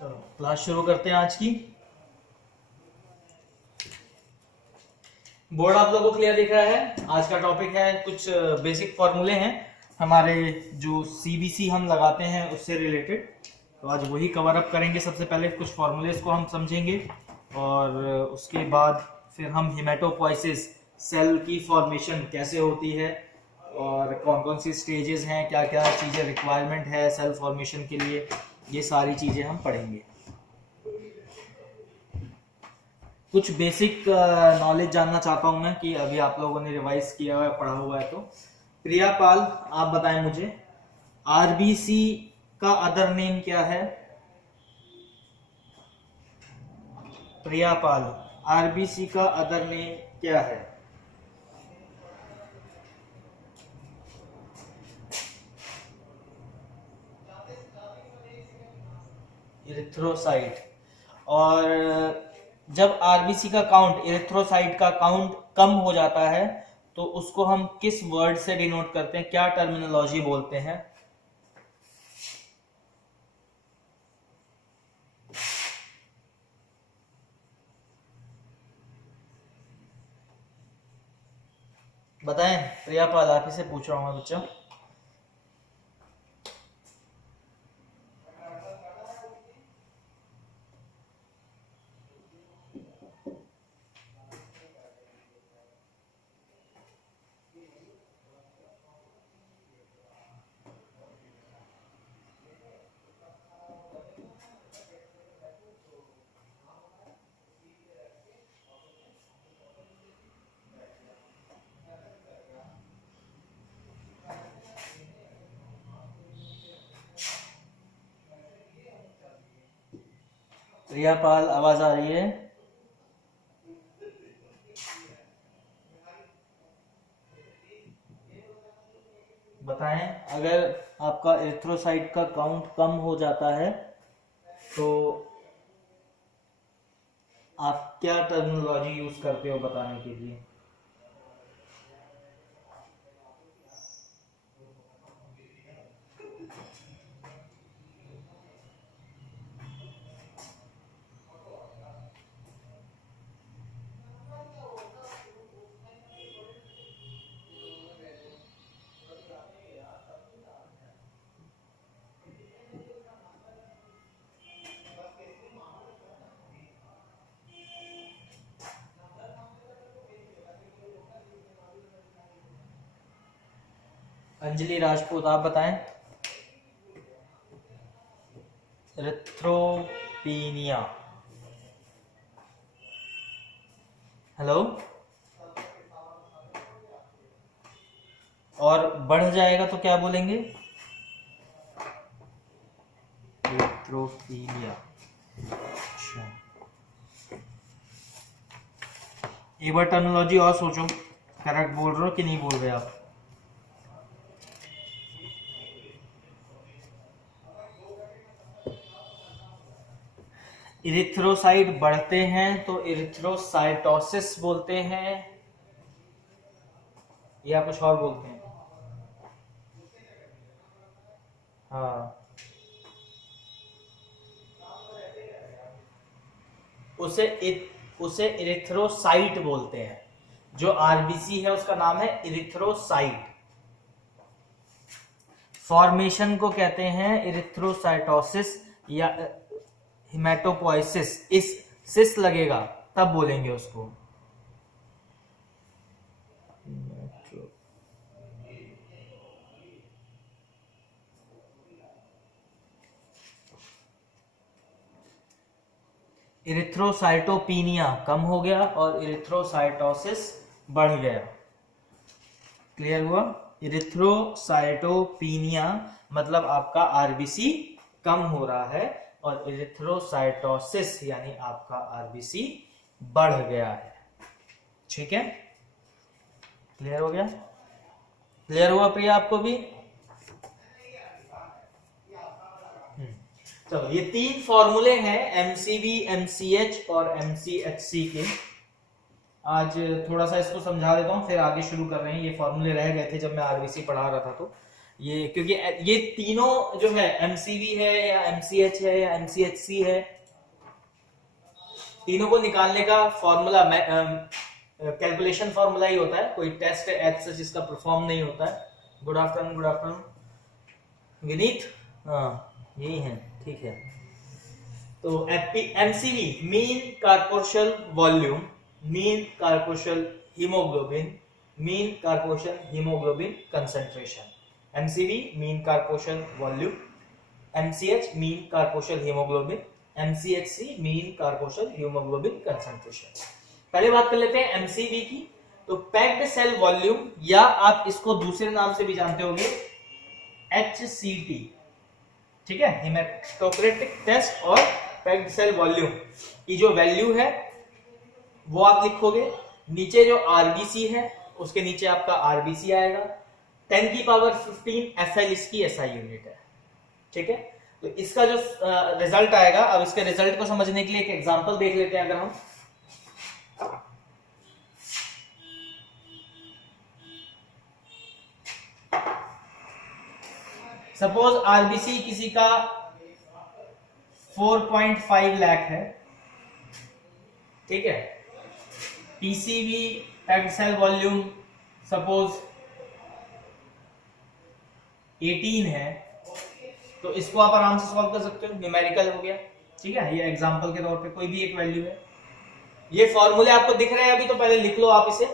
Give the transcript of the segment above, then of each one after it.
चलो क्लास शुरू करते हैं आज की। बोर्ड आप लोगों को क्लियर दिख रहा है। आज का टॉपिक है कुछ बेसिक फॉर्मूले हैं हमारे जो सीबीसी हम लगाते हैं उससे रिलेटेड। तो आज वही कवर अप करेंगे। सबसे पहले कुछ फॉर्मूलेस को हम समझेंगे और उसके बाद फिर हम हेमेटोपोइसिस सेल की फॉर्मेशन कैसे होती है और कौन कौन सी स्टेजेस हैं, क्या क्या चीज़ें रिक्वायरमेंट है सेल फॉर्मेशन के लिए, ये सारी चीज़ें हम पढ़ेंगे। कुछ बेसिक नॉलेज जानना चाहता हूं मैं कि अभी आप लोगों ने रिवाइज किया हुआ है, पढ़ा हुआ है। तो प्रिया पाल, आप बताएं मुझे आरबीसी का अदर नेम क्या है। प्रिया पाल, आरबीसी का अदर नेम क्या है। इरिथ्रोसाइट। और जब आरबीसी का काउंट, इरिथ्रोसाइट का काउंट कम हो जाता है तो उसको हम किस वर्ड से डिनोट करते हैं, क्या टर्मिनोलॉजी बोलते हैं। बताएं प्रिया पाल, आप ही से पूछ रहा हूँ बच्चा। प्रिया पाल, आवाज आ रही है। बताएं अगर आपका एरिथ्रोसाइट का काउंट कम हो जाता है तो आप क्या टर्मिनोलॉजी यूज करते हो बताने के लिए। अंजलि राजपूत, आप बताएं। एरिथ्रोपीनिया। हेलो। और बढ़ जाएगा तो क्या बोलेंगे। एरिथ्रोपीनिया। अच्छा, एक बार टर्मिनोलॉजी और सोचो, करेक्ट बोल रहे हो कि नहीं बोल रहे आप। इरिथ्रोसाइट बढ़ते हैं तो इरिथ्रोसाइटोसिस बोलते हैं या कुछ और बोलते हैं। हाँ, उसे इरिथ्रोसाइट बोलते हैं। जो आरबीसी है उसका नाम है इरिथ्रोसाइट। फॉर्मेशन को कहते हैं इरिथ्रोसाइटोसिस या हिमेटोपोइसिस। इस सिस लगेगा तब बोलेंगे उसको। इरिथ्रोसाइटोपीनिया कम हो गया और इरिथ्रोसाइटोसिस बढ़ गया। क्लियर हुआ। इरिथ्रोसाइटोपीनिया मतलब आपका आरबीसी कम हो रहा है और इरिथ्रोसाइटोसिस यानी आपका आरबीसी बढ़ गया है। ठीक है, क्लियर हो गया। क्लियर हुआ प्रिया आपको भी। चलो, ये तीन फॉर्मूले हैं एमसीबी, एमसीएच और एमसीएचसी के। आज थोड़ा सा इसको समझा देता हूँ फिर आगे शुरू कर रहे हैं। ये फॉर्मूले रह गए थे जब मैं आरबीसी पढ़ा रहा था। तो ये क्योंकि ये तीनों जो है एमसीवी है या एमसीएच है या एमसीएचसी है, तीनों को निकालने का फॉर्मूला कैलकुलेशन फॉर्मूला ही होता है, कोई टेस्ट एज सच इसका परफॉर्म नहीं होता है। Good afternoon, good afternoon Vineet, हाँ यही है, ठीक है। तो MCV mean corpuscular volume, mean corpuscular haemoglobin, mean corpuscular haemoglobin concentration. MCV mean corpuscular volume, MCH mean corpuscular haemoglobin, MCHC mean corpuscular haemoglobin concentration. पहले बात कर लेते हैं एमसीवी की। तो पैक्ड सेल वॉल्यूम, या आप इसको दूसरे नाम से भी जानते होंगे HCT, ठीक है, हेमाटोक्रिटिक टेस्ट और पैक्ड सेल वॉल्यूम की जो वैल्यू है वो आप लिखोगे। नीचे जो आरबीसी है उसके नीचे आपका आरबीसी आएगा। 10 की पावर 15 FL इसकी SI यूनिट है, ठीक है। तो इसका जो रिजल्ट आएगा, अब इसके रिजल्ट को समझने के लिए एक एग्जांपल देख लेते हैं। अगर हम सपोज आरबीसी किसी का 4.5 लाख है, ठीक है। PCV packed cell volume suppose 18 है, तो इसको आप आराम से सॉल्व कर सकते हो, न्यूमेरिकल हो गया, ठीक है। ये एग्जांपल के तौर पे कोई भी एक वैल्यू है। ये फॉर्मूले आपको दिख रहे हैं अभी, तो पहले लिख लो आप इसे,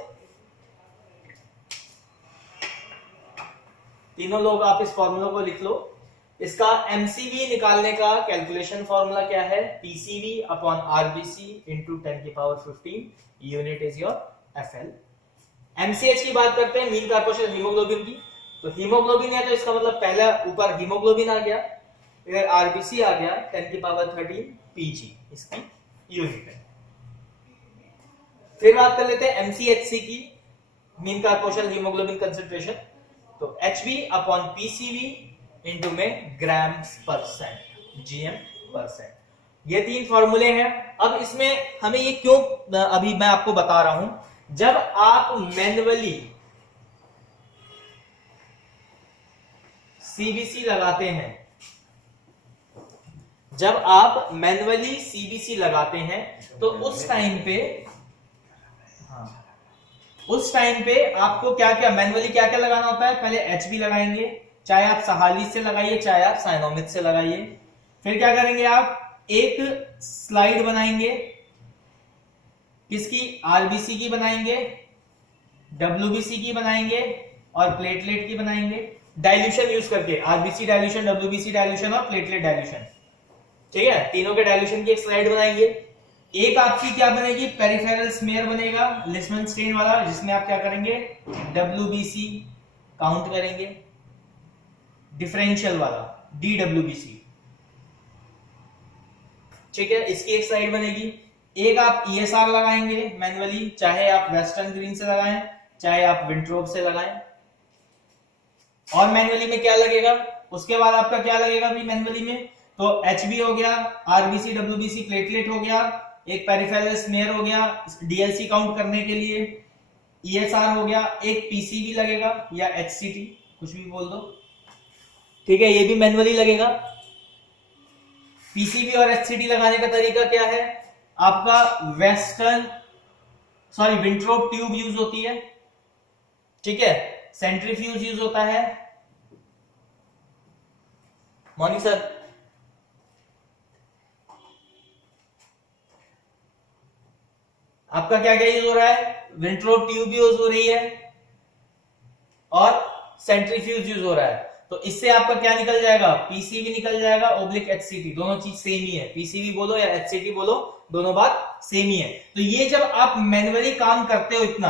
तीनों लोग आप इस फॉर्मूला को लिख लो। इसका एमसीवी निकालने का कैलकुलेशन फॉर्मूला क्या है, पीसीवी अपॉन आरबीसी इंटू 10 की power 15, unit is your FL. MCH की बात करते हैं, मीन कार्पोशल हीमोग्लोबिन की। तो हीमोग्लोबिन है तो इसका मतलब पहला ऊपर हीमोग्लोबिन आ गया, फिर आरबीसी आ गया, 10 की पावर 13 पीजी इसकी यूनिट है। फिर बात कर लेते हैं एमसीएचसी की, मीन कार्पोशल हीमोग्लोबिन कंसंट्रेशन। तो एचबी अपॉन पीसीवी इंटू में ग्राम्स परसेंट, जीएम परसेंट। ये तीन फॉर्मूले हैं। अब इसमें हमें ये क्यों, अभी मैं आपको बता रहा हूं, जब आप मैन्युअली सीबीसी लगाते हैं, जब आप मैन्युअली सीबीसी लगाते हैं तो उस टाइम पे आपको क्या क्या मैन्युअली क्या क्या लगाना होता है। पहले एचबी लगाएंगे, चाहे आप सहाली से लगाइए चाहे आप साइनोमिड से लगाइए। फिर क्या करेंगे, आप एक स्लाइड बनाएंगे, किसकी, आरबीसी की बनाएंगे, डब्ल्यूबीसी की बनाएंगे और प्लेटलेट की बनाएंगे, डाइल्यूशन यूज करके, आरबीसी डाइल्यूशन, डब्ल्यूबीसी डाइल्यूशन और प्लेटलेट डाइल्यूशन, ठीक है। तीनों के डाइल्यूशन की एक स्लाइड बनाएंगे। एक आपकी क्या बनेगी, पेरिफेरल स्मेयर बनेगा, लिस्मन स्टेन वाला, जिसमें आप क्या करेंगे, डब्ल्यूबीसी काउंट करेंगे, डिफरेंशियल वाला डीडब्ल्यूबीसी, ठीक है। इसकी एक स्लाइड बनेगी। एक आप ईएसआर लगाएंगे मैन्युअली, चाहे आप वेस्टर्न ग्रीन से लगाएं चाहे आप विंट्रोप से लगाएं। और मैन्युअली में क्या लगेगा, उसके बाद आपका क्या लगेगा भी मैन्युअली में, तो एचबी हो गया, आरबीसी डब्ल्यूबीसी प्लेटलेट हो गया, एक पेरिफेरल स्मेयर हो गया डीएलसी काउंट करने के लिए, ईएसआर हो गया, एक पीसीबी लगेगा या एचसीटी कुछ भी बोल दो, ठीक है, ये भी मैन्युअली लगेगा। पीसीबी और एचसीटी लगाने का तरीका क्या है, आपका विंट्रोप ट्यूब यूज होती है, ठीक है, सेंट्रीफ्यूज यूज होता है। मॉर्निंग सर, आपका क्या क्या यूज हो रहा है, विंट्रोप ट्यूब यूज हो रही है और सेंट्रीफ्यूज यूज हो रहा है। तो इससे आपका क्या निकल जाएगा, पीसीबी निकल जाएगा ओब्लिक एचसीटी, दोनों चीज सेम ही है, पीसीबी बोलो या एचसीटी बोलो, दोनों बात सेम ही है। तो ये जब आप मैन्युअली काम करते हो इतना,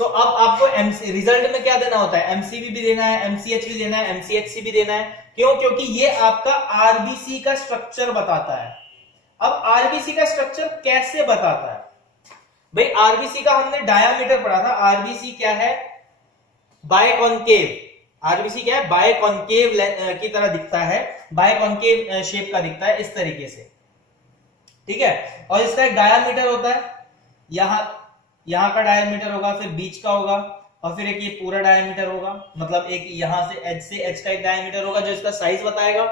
तो अब आपको रिजल्ट में क्या देना होता है, एमसीबी भी देना है, एमसीएच भी देना है, एमसीएचसी भी देना है। क्यों, क्योंकि ये आपका आरबीसी का स्ट्रक्चर बताता है। अब आरबीसी का स्ट्रक्चर कैसे बताता है भाई, आरबीसी का हमने डायामीटर पढ़ा था। आरबीसी क्या है, बायकॉन्केव, आरबीसी क्या है, बायकॉन्केव की तरह दिखता है, बायकॉन्केव शेप का दिखता है इस तरीके से, ठीक है। और इसका एक डायामीटर होता है, यहां का डायामीटर होगा, फिर बीच का होगा और फिर एक ये पूरा डायमीटर होगा, मतलब एक यहां से एज का एक डायमीटर होगा जो इसका साइज बताएगा,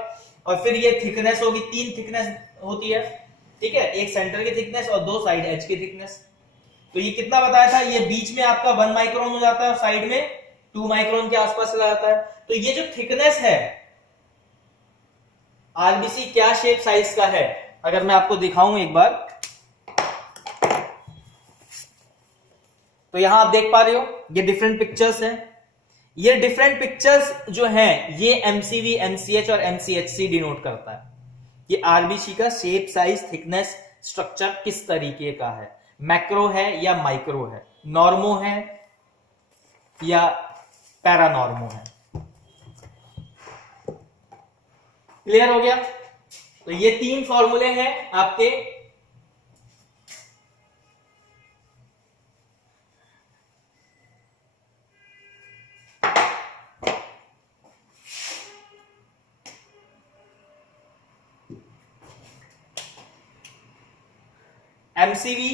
और फिर ये थिकनेस होगी, 3 थिकनेस होती है, ठीक है, एक सेंटर की थिकनेस और 2 साइड एज की थिकनेस। तो ये कितना बताया था, ये बीच में आपका 1 माइक्रोन हो जाता है और साइड में 2 माइक्रोन के आसपास चला जाता है। तो ये जो थिकनेस है आरबीसी क्या शेप साइज का है, अगर मैं आपको दिखाऊं एक बार, तो यहां आप देख पा रहे हो ये डिफरेंट पिक्चर्स हैं। ये डिफरेंट पिक्चर्स जो हैं ये एमसीवी, एमसीएच और एमसीएचसी डिनोट करता है कि आरबीसी का शेप साइज, थिकनेस, स्ट्रक्चर किस तरीके का है, मैक्रो है या माइक्रो है, नॉर्मो है या पैरानॉर्मो है। क्लियर हो गया? तो ये 3 फॉर्मूले हैं आपके एमसीवी,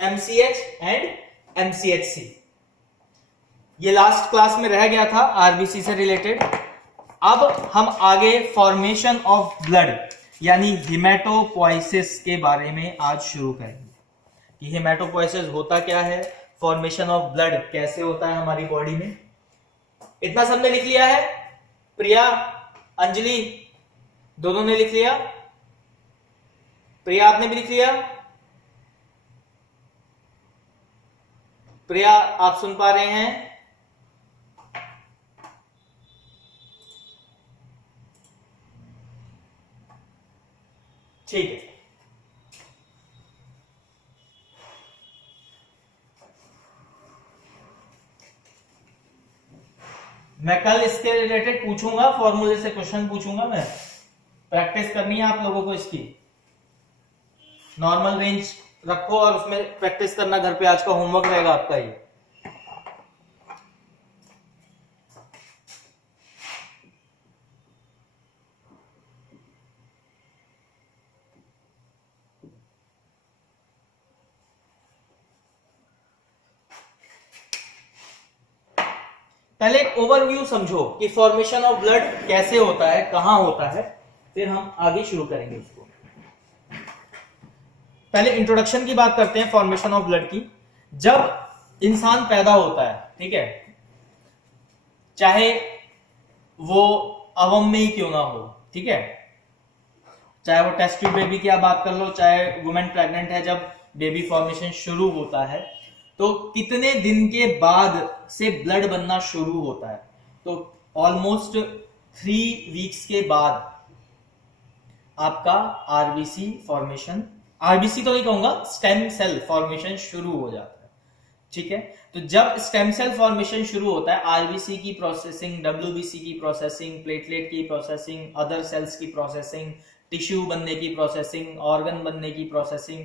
एमसीएच एंड एमसीएचसी। ये लास्ट क्लास में रह गया था आरबीसी से रिलेटेड। अब हम आगे फॉर्मेशन ऑफ ब्लड यानी हिमेटोपोइसिस के बारे में आज शुरू करेंगे कि हिमेटोपोइसिस होता क्या है, फॉर्मेशन ऑफ ब्लड कैसे होता है हमारी बॉडी में। इतना सबने लिख लिया है? प्रिया, अंजलि दोनों ने लिख लिया? प्रिया आपने भी लिख लिया? प्रिया आप सुन पा रहे हैं? ठीक है। मैं कल इसके रिलेटेड पूछूंगा, फॉर्मूले से क्वेश्चन पूछूंगा, मैं प्रैक्टिस करनी है आप लोगों को इसकी। नॉर्मल रेंज रखो और उसमें प्रैक्टिस करना घर पे, आज का होमवर्क रहेगा आपका ये। पहले एक ओवरव्यू समझो कि फॉर्मेशन ऑफ ब्लड कैसे होता है, कहां होता है, फिर हम आगे शुरू करेंगे उसको। पहले इंट्रोडक्शन की बात करते हैं फॉर्मेशन ऑफ ब्लड की। जब इंसान पैदा होता है, ठीक है, चाहे वो अवम में ही क्यों ना हो, ठीक है, चाहे वो टेस्ट ट्यूब बेबी की आप बात कर लो, चाहे वुमेन प्रेग्नेंट है, जब बेबी फॉर्मेशन शुरू होता है तो कितने दिन के बाद से ब्लड बनना शुरू होता है? तो ऑलमोस्ट 3 वीक्स के बाद आपका आरबीसी फॉर्मेशन, आरबीसी तो नहीं कहूंगा, स्टेम सेल फॉर्मेशन शुरू हो जाता है, ठीक है। तो जब स्टेम सेल फॉर्मेशन शुरू होता है, आरबीसी की प्रोसेसिंग, डब्ल्यूबीसी की प्रोसेसिंग, प्लेटलेट की प्रोसेसिंग, अदर सेल्स की प्रोसेसिंग, टिश्यू बनने की प्रोसेसिंग, ऑर्गन बनने की प्रोसेसिंग,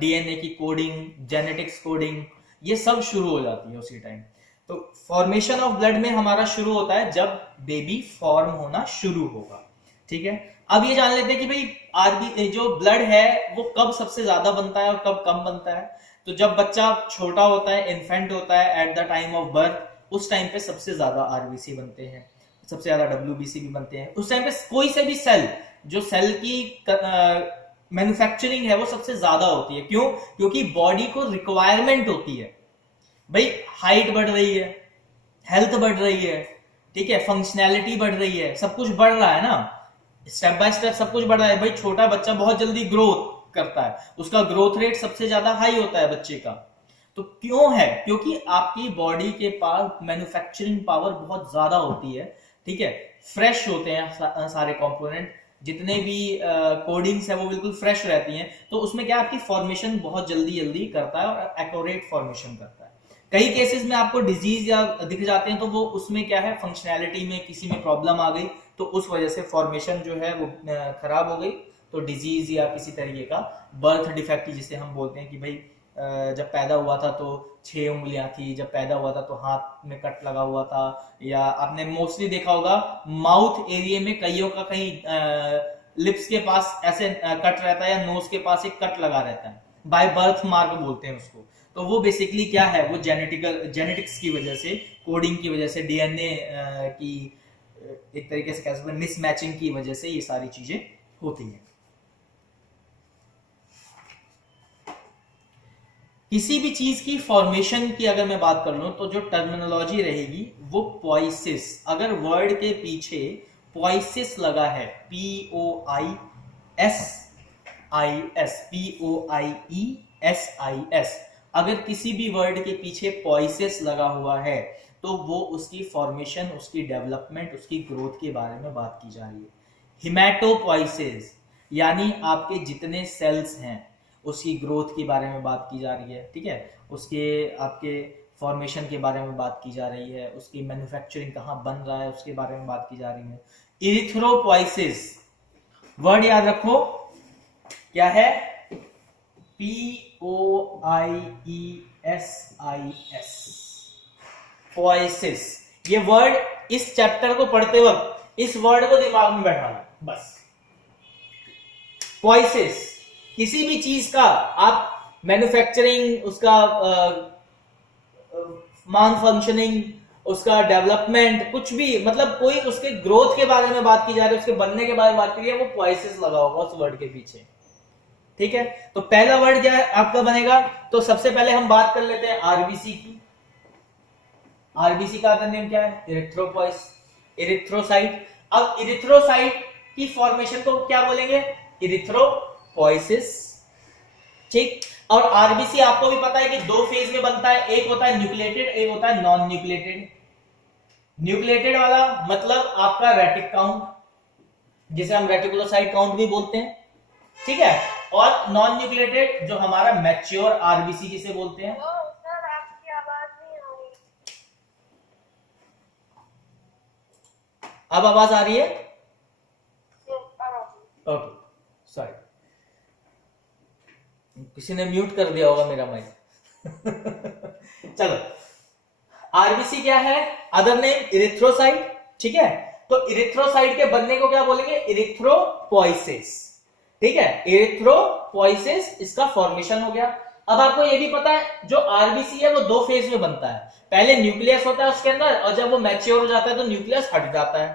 डीएनए की कोडिंग, जेनेटिक्स कोडिंग, ये सब शुरू हो जाती है उसी टाइम। तो फॉर्मेशन ऑफ ब्लड में हमारा शुरू होता है जब बेबी फॉर्म होना शुरू होगा, ठीक है। अब ये जान लेते हैं कि भाई आरबी जो ब्लड है वो कब सबसे ज्यादा बनता है और कब कम बनता है। तो जब बच्चा छोटा होता है, इन्फेंट होता है, at the time of birth, उस टाइम पे सबसे ज्यादा आरबीसी बनते हैं, सबसे ज्यादा डब्ल्यूबीसी भी बनते हैं। उस टाइम पे कोई से भी सेल, जो सेल की मैन्युफैक्चरिंग है वो सबसे ज्यादा होती है। क्यों? क्योंकि बॉडी को रिक्वायरमेंट होती है, भाई हाइट बढ़ रही है, हेल्थ बढ़ रही है, ठीक है, फंक्शनैलिटी बढ़ रही है, सब कुछ बढ़ रहा है ना, स्टेप बाय स्टेप सब कुछ बढ़ रहा है। भाई छोटा बच्चा बहुत जल्दी ग्रोथ करता है, उसका ग्रोथ रेट सबसे ज्यादा हाई होता है बच्चे का। तो क्यों है? क्योंकि आपकी बॉडी के पास मैन्युफैक्चरिंग पावर बहुत ज्यादा होती है, ठीक है, फ्रेश होते हैं सारे कंपोनेंट, जितने भी कोडिंग्स है वो बिल्कुल फ्रेश रहती हैं। तो उसमें क्या आपकी फॉर्मेशन बहुत जल्दी जल्दी करता है और एक्यूरेट फॉर्मेशन करता है। कई केसेस में आपको डिजीज या दिख जाते हैं तो वो उसमें क्या है, फंक्शनैलिटी में किसी में प्रॉब्लम आ गई तो उस वजह से फॉर्मेशन जो है वो खराब हो गई, तो डिजीज या किसी तरीके का बर्थ डिफेक्ट जिसे हम बोलते हैं कि भाई जब पैदा हुआ था तो 6 उंगलियां थी, जब पैदा हुआ था तो हाथ में कट लगा हुआ था, या आपने मोस्टली देखा होगा माउथ एरिया में कईयों का कहीं लिप्स के पास ऐसे कट रहता है या नोज के पास एक कट लगा रहता है, बाय बर्थ मार्क बोलते हैं उसको। तो वो बेसिकली क्या है, वो जेनेटिक्स की वजह से, कोडिंग की वजह से, डीएनए की एक तरीके से कह सकते हैं मिसमैचिंग की वजह से ये सारी चीजें होती हैं। किसी भी चीज की फॉर्मेशन की अगर मैं बात कर लूं तो जो टर्मिनोलॉजी रहेगी वो पॉइसिस, अगर वर्ड के पीछे पॉइसिस लगा है, POISIS, अगर किसी भी वर्ड के पीछे पॉइसिस लगा हुआ है तो वो उसकी फॉर्मेशन, उसकी डेवलपमेंट, उसकी ग्रोथ के बारे में बात की जा रही है। हिमेटोपॉइसिस यानी आपके जितने सेल्स हैं उसकी ग्रोथ के बारे में बात की जा रही है, ठीक है, उसके आपके फॉर्मेशन के बारे में बात की जा रही है, उसकी मैन्युफैक्चरिंग कहाँ बन रहा है उसके बारे में बात की जा रही है। इरिथ्रोपॉइसिस, वर्ड याद रखो क्या है, POIESIS, पॉइसिस। ये वर्ड इस चैप्टर को पढ़ते वक्त इस वर्ड को दिमाग में बैठाना बस। पॉइसिस, किसी भी चीज का आप मैन्युफैक्चरिंग, उसका मान फंक्शनिंग, उसका डेवलपमेंट, कुछ भी, मतलब कोई उसके ग्रोथ के बारे में बात की जा रही है, उसके बनने के बारे में बात की है, वो पॉइसिस लगा होगा उस वर्ड के पीछे, ठीक है। तो पहला वर्ड क्या है आपका बनेगा, तो सबसे पहले हम बात कर लेते हैं आरबीसी की। आरबीसी का अदर नेम क्या है, इरिथ्रोपॉइस, इरिथ्रोसाइट। अब इरिथ्रोसाइट की फॉर्मेशन को क्या बोलेंगे, इरिथ्रोपॉइसिस, ठीक। और आरबीसी आपको भी पता है कि दो फेज में बनता है, एक होता है न्यूक्लिएटेड, एक होता है नॉन न्यूक्लिएटेड। न्यूक्लिएटेड वाला मतलब आपका रेटिक काउंट, जिसे हम रेटिकुलोसाइट काउंट भी बोलते हैं, ठीक है। और नॉन न्यूक्लिएटेड जो हमारा मैच्योर आरबीसी जिसे बोलते हैं। सर आपकी आवाज नहीं आ रही। अब आवाज आ रही है, ओके, सॉरी, किसी ने म्यूट कर दिया होगा मेरा माइक। चलो, आरबीसी क्या है, अदर नेम इरिथ्रोसाइट, ठीक है। तो इरिथ्रोसाइट के बनने को क्या बोलेंगे, इरिथ्रोपॉइसिस, ठीक है। इरिथ्रोपॉइसिस इसका फॉर्मेशन हो गया। अब आपको ये भी पता है जो आरबीसी है वो दो फेज में बनता है, पहले न्यूक्लियस होता है उसके अंदर, और जब वो मैच्योर हो जाता है तो न्यूक्लियस हट जाता है,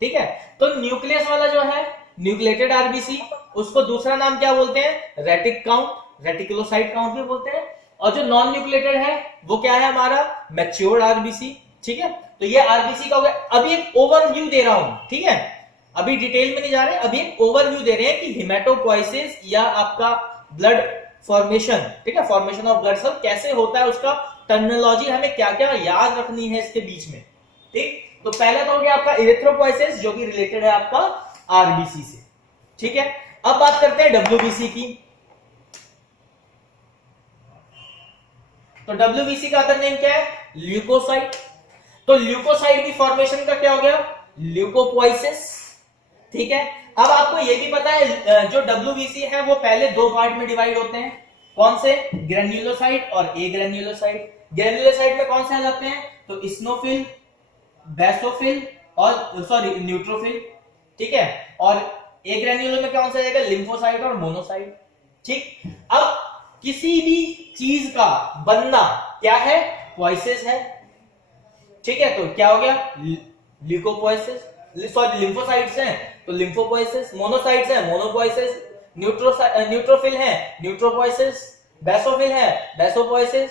ठीक है। तो न्यूक्लियस वाला जो है न्यूक्लिएटेड आरबीसी, उसको दूसरा नाम क्या बोलते हैं, रेटिक काउंट, रेटिकुलोसाइट काउंट भी बोलते हैं। और जो नॉन न्यूक्लिएटेड है वो क्या है हमारा, मैच्योर्ड आरबीसी, ठीक है। तो ये आरबीसी का हो गया। अभी एक ओवरव्यू दे रहा हूं, ठीक है, अभी डिटेल में नहीं जा रहे, अभी एक ओवरव्यू दे रहे हैं कि हिमेटोपॉइसिस या आपका ब्लड फॉर्मेशन, ठीक है, फॉर्मेशन ऑफ ब्लड सेल कैसे होता है, उसका टर्मिनोलॉजी हमें क्या क्या याद रखनी है इसके बीच में, ठीक। तो पहले तो हो गया आपका इरिथ्रोपॉइसिस जो कि रिलेटेड है आपका आरबीसी से, ठीक है। अब बात करते हैं डब्ल्यूबीसी की। तो डब्ल्यूबीसी का अदर नेम क्या है, ल्यूकोसाइट। तो ल्यूकोसाइट की फॉर्मेशन का क्या हो गया, ल्यूकोपॉइसिस, ठीक है। अब आपको यह भी पता है जो डब्ल्यूबीसी है वो पहले दो पार्ट में डिवाइड होते हैं, कौन से, ग्रेन्युलोसाइट और ए ग्रेन्युलोसाइट। ग्रेन्युलोसाइट में कौन से आ जाते हैं, तो इस्नोफिल, बेसोफिल और सॉरी न्यूट्रोफिल, ठीक है। और ए ग्रेन्युलो में कौन सा जाएगा, लिम्फोसाइट और मोनोसाइट, ठीक। अब किसी भी चीज का बनना क्या है, पॉइसिस है, ठीक है। तो क्या हो गया, ल्यूकोपॉइसिस, सॉरी लिम्फोसाइट्स हैं तो लिम्फोपॉइसिस, मोनोसाइट्स हैं मोनोपॉइसिस, न्यूट्रोफिल है न्यूट्रोपॉइसिस, बेसोफिल है बेसोपॉइसिस,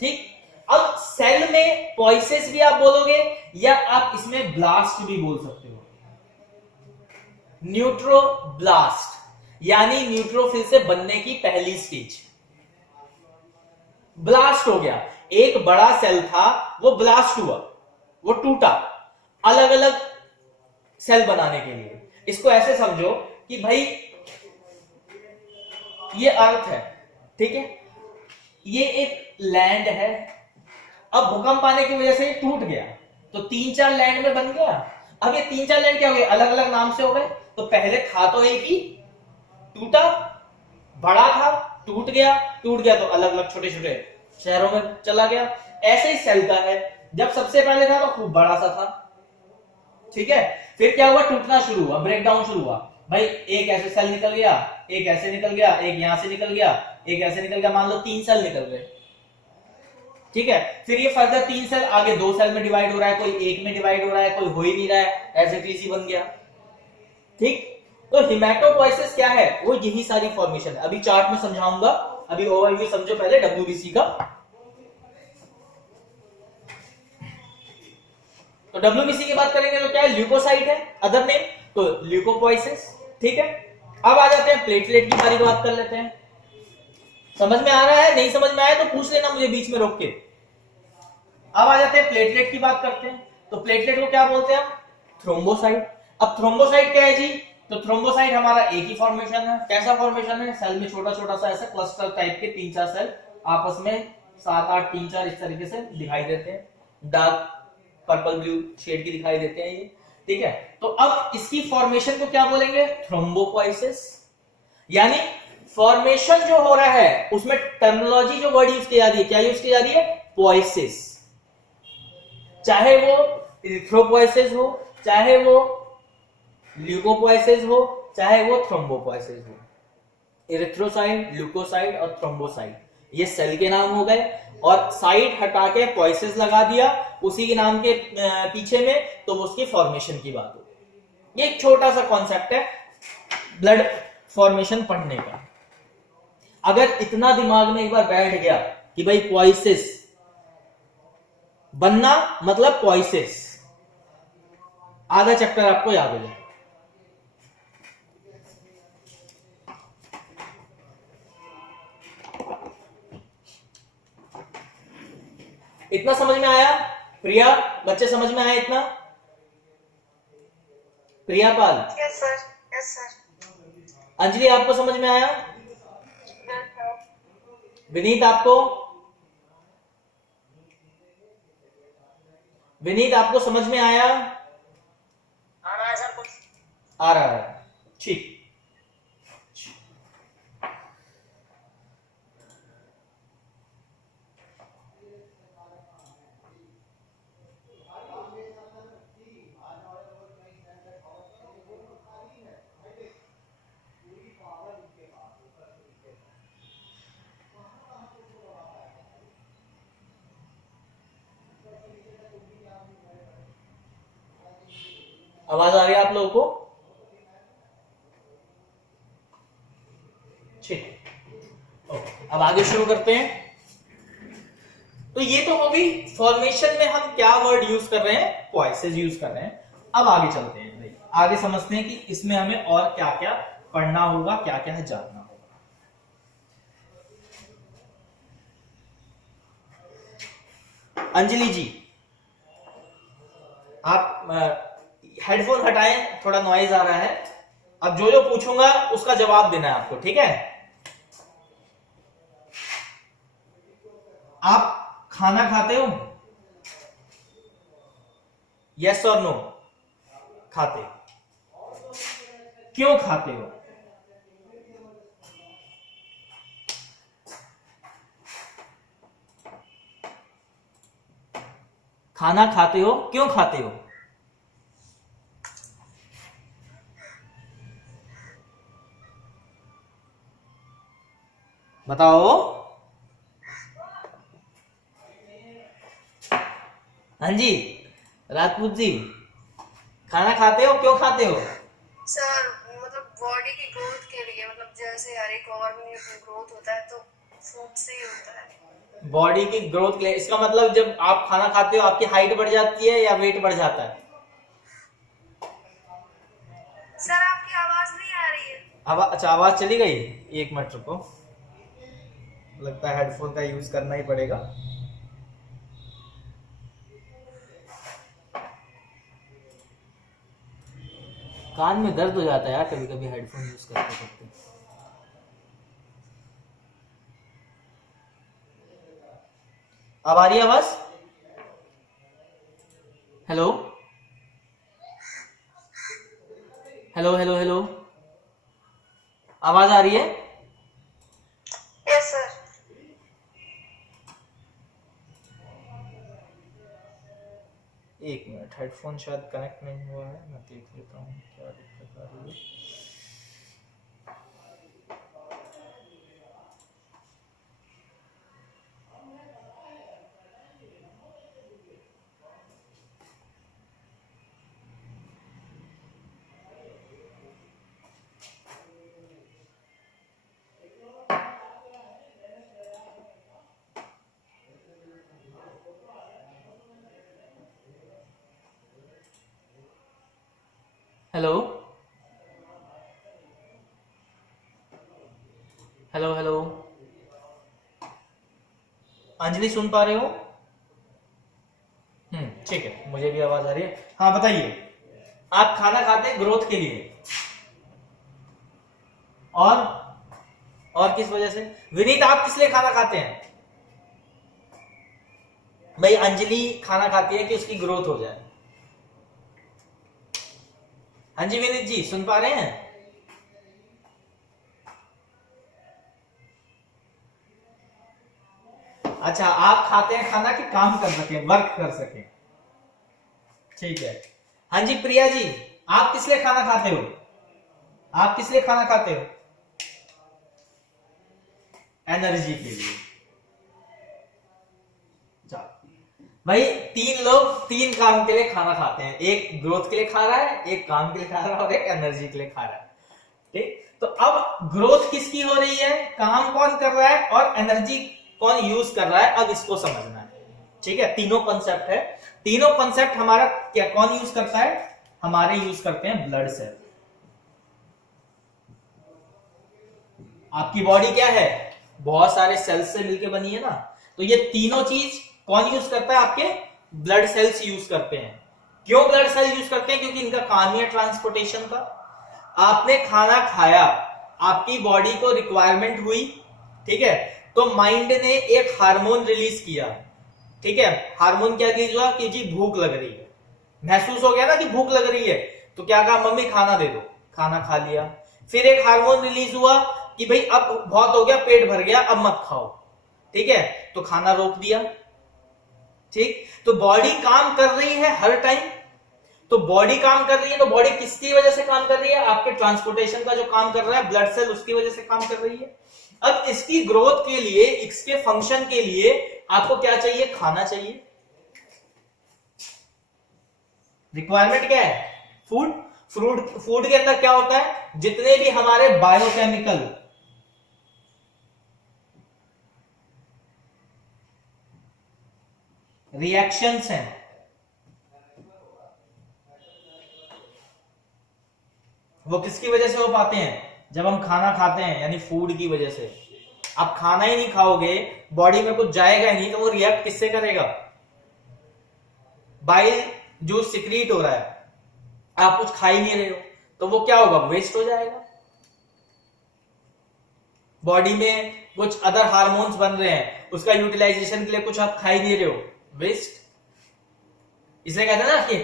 ठीक। अब सेल में पॉइसिस भी आप बोलोगे या आप इसमें ब्लास्ट भी बोल सकते हो, न्यूट्रोब्लास्ट यानी न्यूट्रोफिल से बनने की पहली स्टेज। ब्लास्ट हो गया, एक बड़ा सेल था वो ब्लास्ट हुआ, वो टूटा अलग अलग सेल बनाने के लिए। इसको ऐसे समझो कि भाई ये अर्थ है, ठीक है, ये एक लैंड है, अब भूकंप आने की वजह से ये टूट गया तो तीन चार लैंड में बन गया। अब ये तीन चार लैंड क्या हो गए, अलग अलग नाम से हो गए। तो पहले था तो एक ही, टूटा, बड़ा था, टूट गया तो अलग अलग छोटे छोटे शहरों में चला गया। ऐसे ही सेल का है, जब सबसे पहले था तो खूब बड़ा सा था, ठीक है, फिर क्या हुआ, टूटना शुरू हुआ, ब्रेक डाउन शुरू हुआ, भाई एक ऐसे सेल निकल गया, एक ऐसे निकल गया, एक यहां से निकल गया, एक ऐसे निकल गया, मान लो तीन सेल निकल गए, ठीक है, फिर ये फर्दर 3 सेल आगे 2 सेल में डिवाइड हो रहा है, कोई एक में डिवाइड हो रहा है, कोई हो ही नहीं रहा है, ऐसे इजी बन गया। ठीक, तो हिमेटोपोइसिस क्या है, वो यही सारी फॉर्मेशन है, अभी चार्ट में समझाऊंगा, अभी ओवरव्यू समझो पहले डब्ल्यूबीसी का। तो डब्ल्यूबीसी की बात करेंगे तो क्या है, ल्यूकोसाइट है अदर नेम, तो ल्यूकोपोइसिस। ठीक है, अब आ जाते हैं प्लेटलेट की बारी बात कर लेते हैं। समझ में आ रहा है, नहीं समझ में आया तो पूछ लेना मुझे बीच में रोक के। अब आ जाते हैं प्लेटलेट की बात करते हैं, तो प्लेटलेट को क्या बोलते हैं हम, थ्रोम्बोसाइट। अब थ्रोम्बोसाइट क्या है जी, तो थ्रोम्बोसाइट हमारा एक ही फॉर्मेशन है, कैसा फॉर्मेशन है, सेल में छोटा छोटा सा ऐसा क्लस्टर टाइप के 3-4 सेल आपस में 7-8 3-4 इस तरीके से दिखाई देते हैं, डार्क पर्पल ब्लू शेड की दिखाई देते हैं ये। ठीक है, तो अब इसकी फॉर्मेशन को क्या बोलेंगे, थ्रोम्बोपोइसिस। यानी फॉर्मेशन जो हो रहा है उसमें टर्मिनोलॉजी जो वर्ड यूज की जा रही है, क्या यूज की जा रही है, पोइसिस। चाहे वो इरिथ्रोपोइसिस हो, चाहे वो ल्यूकोपोइसिस हो, चाहे वो थ्रोम्बोपोइसिस हो। इरिथ्रोसाइट, ल्यूकोसाइट और थ्रोम्बोसाइट ये सेल के नाम हो गए, और साइट हटा के पोइसिस लगा दिया उसी के नाम के पीछे में, तो वो उसकी फॉर्मेशन की बात हो। ये एक छोटा सा कॉन्सेप्ट है ब्लड फॉर्मेशन पढ़ने का। अगर इतना दिमाग में एक बार बैठ गया कि भाई पोइसिस बनना मतलब पोइसिस, आधा चैप्टर आपको याद हो जाए। इतना समझ में आया प्रिया, बच्चे समझ में आया इतना, Priya Pal, yes sir, yes sir. Anjali आपको समझ में आया, यस सर। विनीत आपको, विनीत आपको समझ में आया, आ रहा है सर कुछ। आ रहा है, ठीक। आवाज आ रही है आप लोगों को, ठीक। अब आगे शुरू करते हैं। तो ये तो होगी फॉर्मेशन में हम क्या वर्ड यूज कर रहे हैं, पोइसिस यूज कर रहे हैं। अब आगे चलते हैं भाई, आगे समझते हैं कि इसमें हमें और क्या क्या पढ़ना होगा, क्या क्या है जानना होगा। अंजलि जी, आप हेडफोन हटाएं, थोड़ा नॉइज आ रहा है। अब जो जो पूछूंगा उसका जवाब देना है आपको, ठीक है। आप खाना खाते हो, यस और नो, खाते, क्यों खाते हो, खाना खाते हो क्यों खाते हो, बताओ। हाँ जी राजपूत जी, खाना खाते हो क्यों खाते हो, सर मतलब बॉडी की ग्रोथ के लिए, मतलब जैसे हर एक ऑर्गन में ग्रोथ होता है तो फूड से ही होता है। बॉडी की ग्रोथ के लिए, इसका मतलब जब आप खाना खाते हो आपकी हाइट बढ़ जाती है या वेट बढ़ जाता है। सर आपकी आवाज नहीं आ रही है। अच्छा आवाज चली गई, एक मिनट रुको, लगता है हेडफोन का यूज करना ही पड़ेगा। कान में दर्द हो जाता है यार कभी कभी हेडफोन यूज करते करते। अब आ रही है आवाज, हेलो हेलो हेलो हेलो, आवाज आ रही है, यस सर। एक मिनट, हेडफोन शायद कनेक्ट नहीं हुआ है, मैं देख लेता हूँ क्या दिक्कत आ रही है। हेलो हेलो हेलो, अंजलि सुन पा रहे हो? ठीक है, मुझे भी आवाज आ रही है। हाँ बताइए, आप खाना खाते हैं ग्रोथ के लिए, और किस वजह से? विनीत, आप किस लिए खाना खाते हैं? भाई अंजलि खाना खाती है कि उसकी ग्रोथ हो जाए। हाँ जी विनीत जी, सुन पा रहे हैं? अच्छा, आप खाते हैं खाना कि काम कर सके, वर्क कर सके। ठीक है। हाँ जी प्रिया जी, आप किस लिए खाना खाते हो? आप किस लिए खाना खाते हो? एनर्जी के लिए। भाई तीन लोग तीन काम के लिए खाना खाते हैं, एक ग्रोथ के लिए खा रहा है, एक काम के लिए खा रहा है और एक एनर्जी के लिए खा रहा है। ठीक, तो अब ग्रोथ किसकी हो रही है, काम कौन कर रहा है और एनर्जी कौन यूज कर रहा है, अब इसको समझना है। ठीक है, तीनों कॉन्सेप्ट है। तीनों कॉन्सेप्ट हमारा क्या कौन यूज करता है? हमारे यूज करते हैं ब्लड सेल। आपकी बॉडी क्या है, बहुत सारे सेल्स से मिलकर बनी है ना, तो ये तीनों चीज कौन यूज करता है? आपके ब्लड सेल्स यूज करते हैं। क्यों ब्लड सेल यूज करते हैं? क्योंकि इनका काम है ट्रांसपोर्टेशन का। आपने खाना खाया, आपकी बॉडी को रिक्वायरमेंट हुई, ठीक है, तो माइंड ने एक हार्मोन रिलीज किया। ठीक है, हार्मोन क्या रिलीज हुआ कि जी भूख लग रही है, महसूस हो गया ना कि भूख लग रही है, तो क्या कहा, मम्मी खाना दे दो, खाना खा लिया। फिर एक हार्मोन रिलीज हुआ कि भाई अब बहुत हो गया, पेट भर गया, अब मत खाओ। ठीक है, तो खाना रोक दिया। ठीक, तो बॉडी काम कर रही है हर टाइम। तो बॉडी काम कर रही है, तो बॉडी किसकी वजह से काम कर रही है? आपके ट्रांसपोर्टेशन का जो काम कर रहा है ब्लड सेल, उसकी वजह से काम कर रही है। अब इसकी ग्रोथ के लिए, इसके फंक्शन के लिए आपको क्या चाहिए? खाना चाहिए। रिक्वायरमेंट क्या है? फूड। फूड के अंदर क्या होता है? जितने भी हमारे बायोकेमिकल रिएक्शंस हैं, वो किसकी वजह से हो पाते हैं? जब हम खाना खाते हैं, यानी फूड की वजह से। आप खाना ही नहीं खाओगे, बॉडी में कुछ जाएगा ही नहीं, तो वो रिएक्ट किससे करेगा? बाइल जो सिक्रीट हो रहा है, आप कुछ खा ही नहीं रहे हो, तो वो क्या होगा? वेस्ट हो जाएगा। बॉडी में कुछ अदर हार्मोन्स बन रहे हैं, उसका यूटिलाइजेशन के लिए कुछ आप खा ही नहीं रहे हो, वेस्ट। इसे कहते हैं ना कि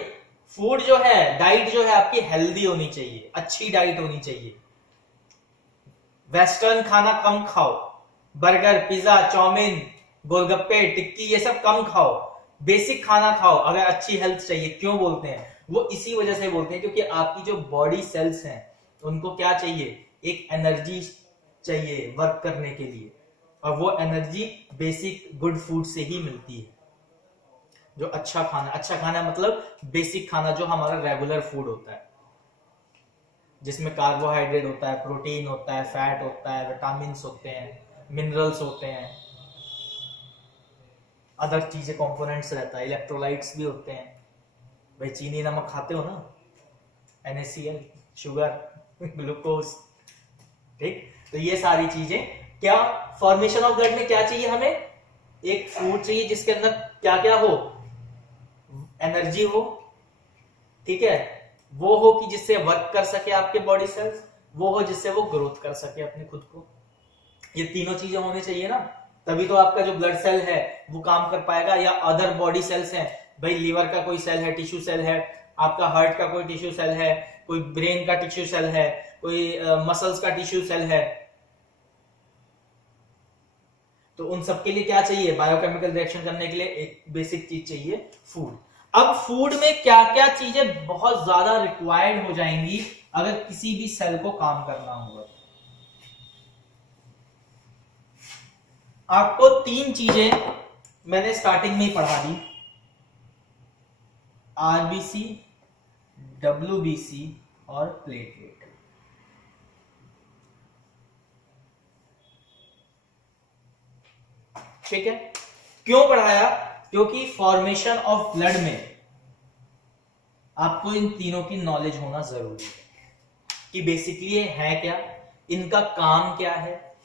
फूड जो है, डाइट जो है आपकी हेल्दी होनी चाहिए, अच्छी डाइट होनी चाहिए। वेस्टर्न खाना कम खाओ, बर्गर, पिज्जा, चाउमीन, गोलगप्पे, टिक्की, ये सब कम खाओ। बेसिक खाना खाओ अगर अच्छी हेल्थ चाहिए। क्यों बोलते हैं? वो इसी वजह से बोलते हैं क्योंकि आपकी जो बॉडी सेल्स हैं, उनको क्या चाहिए? एक एनर्जी चाहिए वर्क करने के लिए, और वो एनर्जी बेसिक गुड फूड से ही मिलती है। जो अच्छा खाना मतलब बेसिक खाना, जो हमारा रेगुलर फूड होता है, जिसमें कार्बोहाइड्रेट होता है, प्रोटीन होता है, फैट होता है, विटामिन होते हैं, मिनरल्स होते हैं, अदर चीजें कंपोनेंट्स रहता है, इलेक्ट्रोलाइट्स भी होते हैं। भाई चीनी नमक खाते हो ना, NaCl, शुगर, ग्लूकोज। ठीक, तो ये सारी चीजें क्या, फॉर्मेशन ऑफ ब्लड में क्या चाहिए हमें? एक फूड चाहिए जिसके अंदर क्या क्या हो? एनर्जी हो, ठीक है, वो हो कि जिससे वर्क कर सके आपके बॉडी सेल्स, वो हो जिससे वो ग्रोथ कर सके अपने खुद को। ये तीनों चीजें होनी चाहिए ना, तभी तो आपका जो ब्लड सेल है वो काम कर पाएगा। या अदर बॉडी सेल्स हैं, भाई लीवर का कोई सेल है, टिश्यू सेल है, आपका हार्ट का कोई टिश्यू सेल है, कोई ब्रेन का टिश्यू सेल है, कोई मसल्स का टिश्यू सेल है, तो उन सबके लिए क्या चाहिए? बायोकेमिकल रिएक्शन करने के लिए एक बेसिक चीज चाहिए, फूड। अब फूड में क्या क्या चीजें बहुत ज्यादा रिक्वायर्ड हो जाएंगी अगर किसी भी सेल को काम करना होगा? आपको तीन चीजें मैंने स्टार्टिंग में ही पढ़ा दी, RBC, WBC और प्लेटलेट। ठीक है, क्यों पढ़ाया? क्योंकि फॉर्मेशन ऑफ ब्लड में आपको इन तीनों की नॉलेज होना जरूरी है कि बेसिकली ये है क्या, इनका काम क्या है,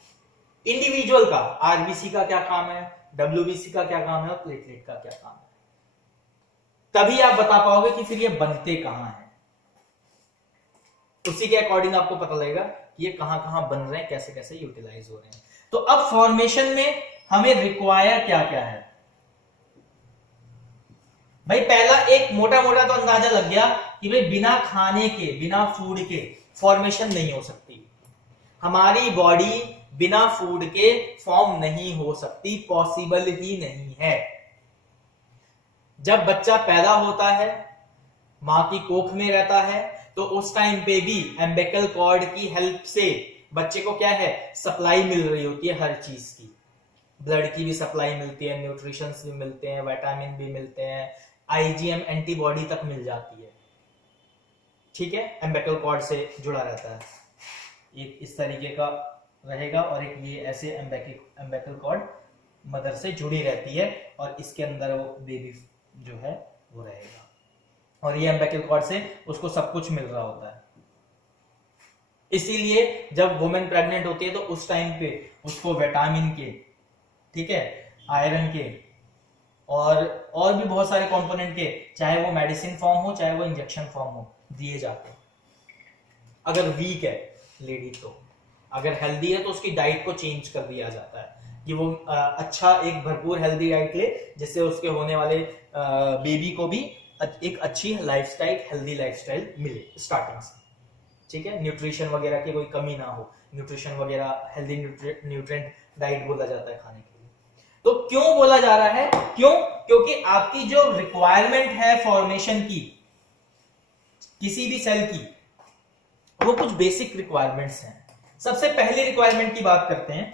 इंडिविजुअल का आरबीसी का क्या काम है, डब्ल्यूबीसी का क्या काम है और प्लेटलेट का क्या काम है। तभी आप बता पाओगे कि फिर ये बनते कहां हैं। उसी के अकॉर्डिंग आपको पता लगेगा कि ये कहां कहां बन रहे हैं, कैसे कैसे यूटिलाइज हो रहे हैं। तो अब फॉर्मेशन में हमें रिक्वायर क्या क्या है भाई। पहला एक मोटा मोटा तो अंदाजा लग गया कि भाई बिना खाने के, बिना फूड के फॉर्मेशन नहीं हो सकती। हमारी बॉडी बिना फूड के फॉर्म नहीं हो सकती, पॉसिबल ही नहीं है। जब बच्चा पैदा होता है, मां की कोख में रहता है, तो उस टाइम पे भी एम्बिकल कॉर्ड की हेल्प से बच्चे को क्या है, सप्लाई मिल रही होती है हर चीज की। ब्लड की भी सप्लाई मिलती है, न्यूट्रिशंस भी मिलते हैं, विटामिन भी मिलते हैं, आईजीएम एंटीबॉडी तक मिल जाती है। ठीक है, एम्बिकल कॉर्ड से जुड़ा रहता है। एक इस तरीके का रहेगा और एक ये ऐसे एम्बिकल कॉर्ड मदर से जुड़ी रहती है और इसके अंदर वो बेबी जो है वो रहेगा और ये एम्बिकल कॉर्ड से उसको सब कुछ मिल रहा होता है। इसीलिए जब वुमेन प्रेग्नेंट होती है तो उस टाइम पे उसको विटामिन के, ठीक है, आयरन के और भी बहुत सारे कंपोनेंट के, चाहे वो मेडिसिन फॉर्म हो चाहे वो इंजेक्शन फॉर्म हो, दिए जाते हैं। अगर वीक है लेडी तो, अगर हेल्दी है तो उसकी डाइट को चेंज कर दिया जाता है कि वो अच्छा एक भरपूर हेल्दी डाइट ले, जिससे उसके होने वाले बेबी को भी एक अच्छी लाइफस्टाइल, हेल्दी लाइफस्टाइल मिले स्टार्टिंग से। ठीक है, न्यूट्रिशन वगैरह की कोई कमी ना हो, न्यूट्रिशन वगैरह, हेल्दी न्यूट्रिएंट डाइट बोला जाता है खाने के लिए। तो क्यों बोला जा रहा है, क्योंकि आपकी जो रिक्वायरमेंट है फॉर्मेशन की किसी भी सेल की, वो कुछ बेसिक रिक्वायरमेंट्स हैं। सबसे पहली रिक्वायरमेंट की बात करते हैं।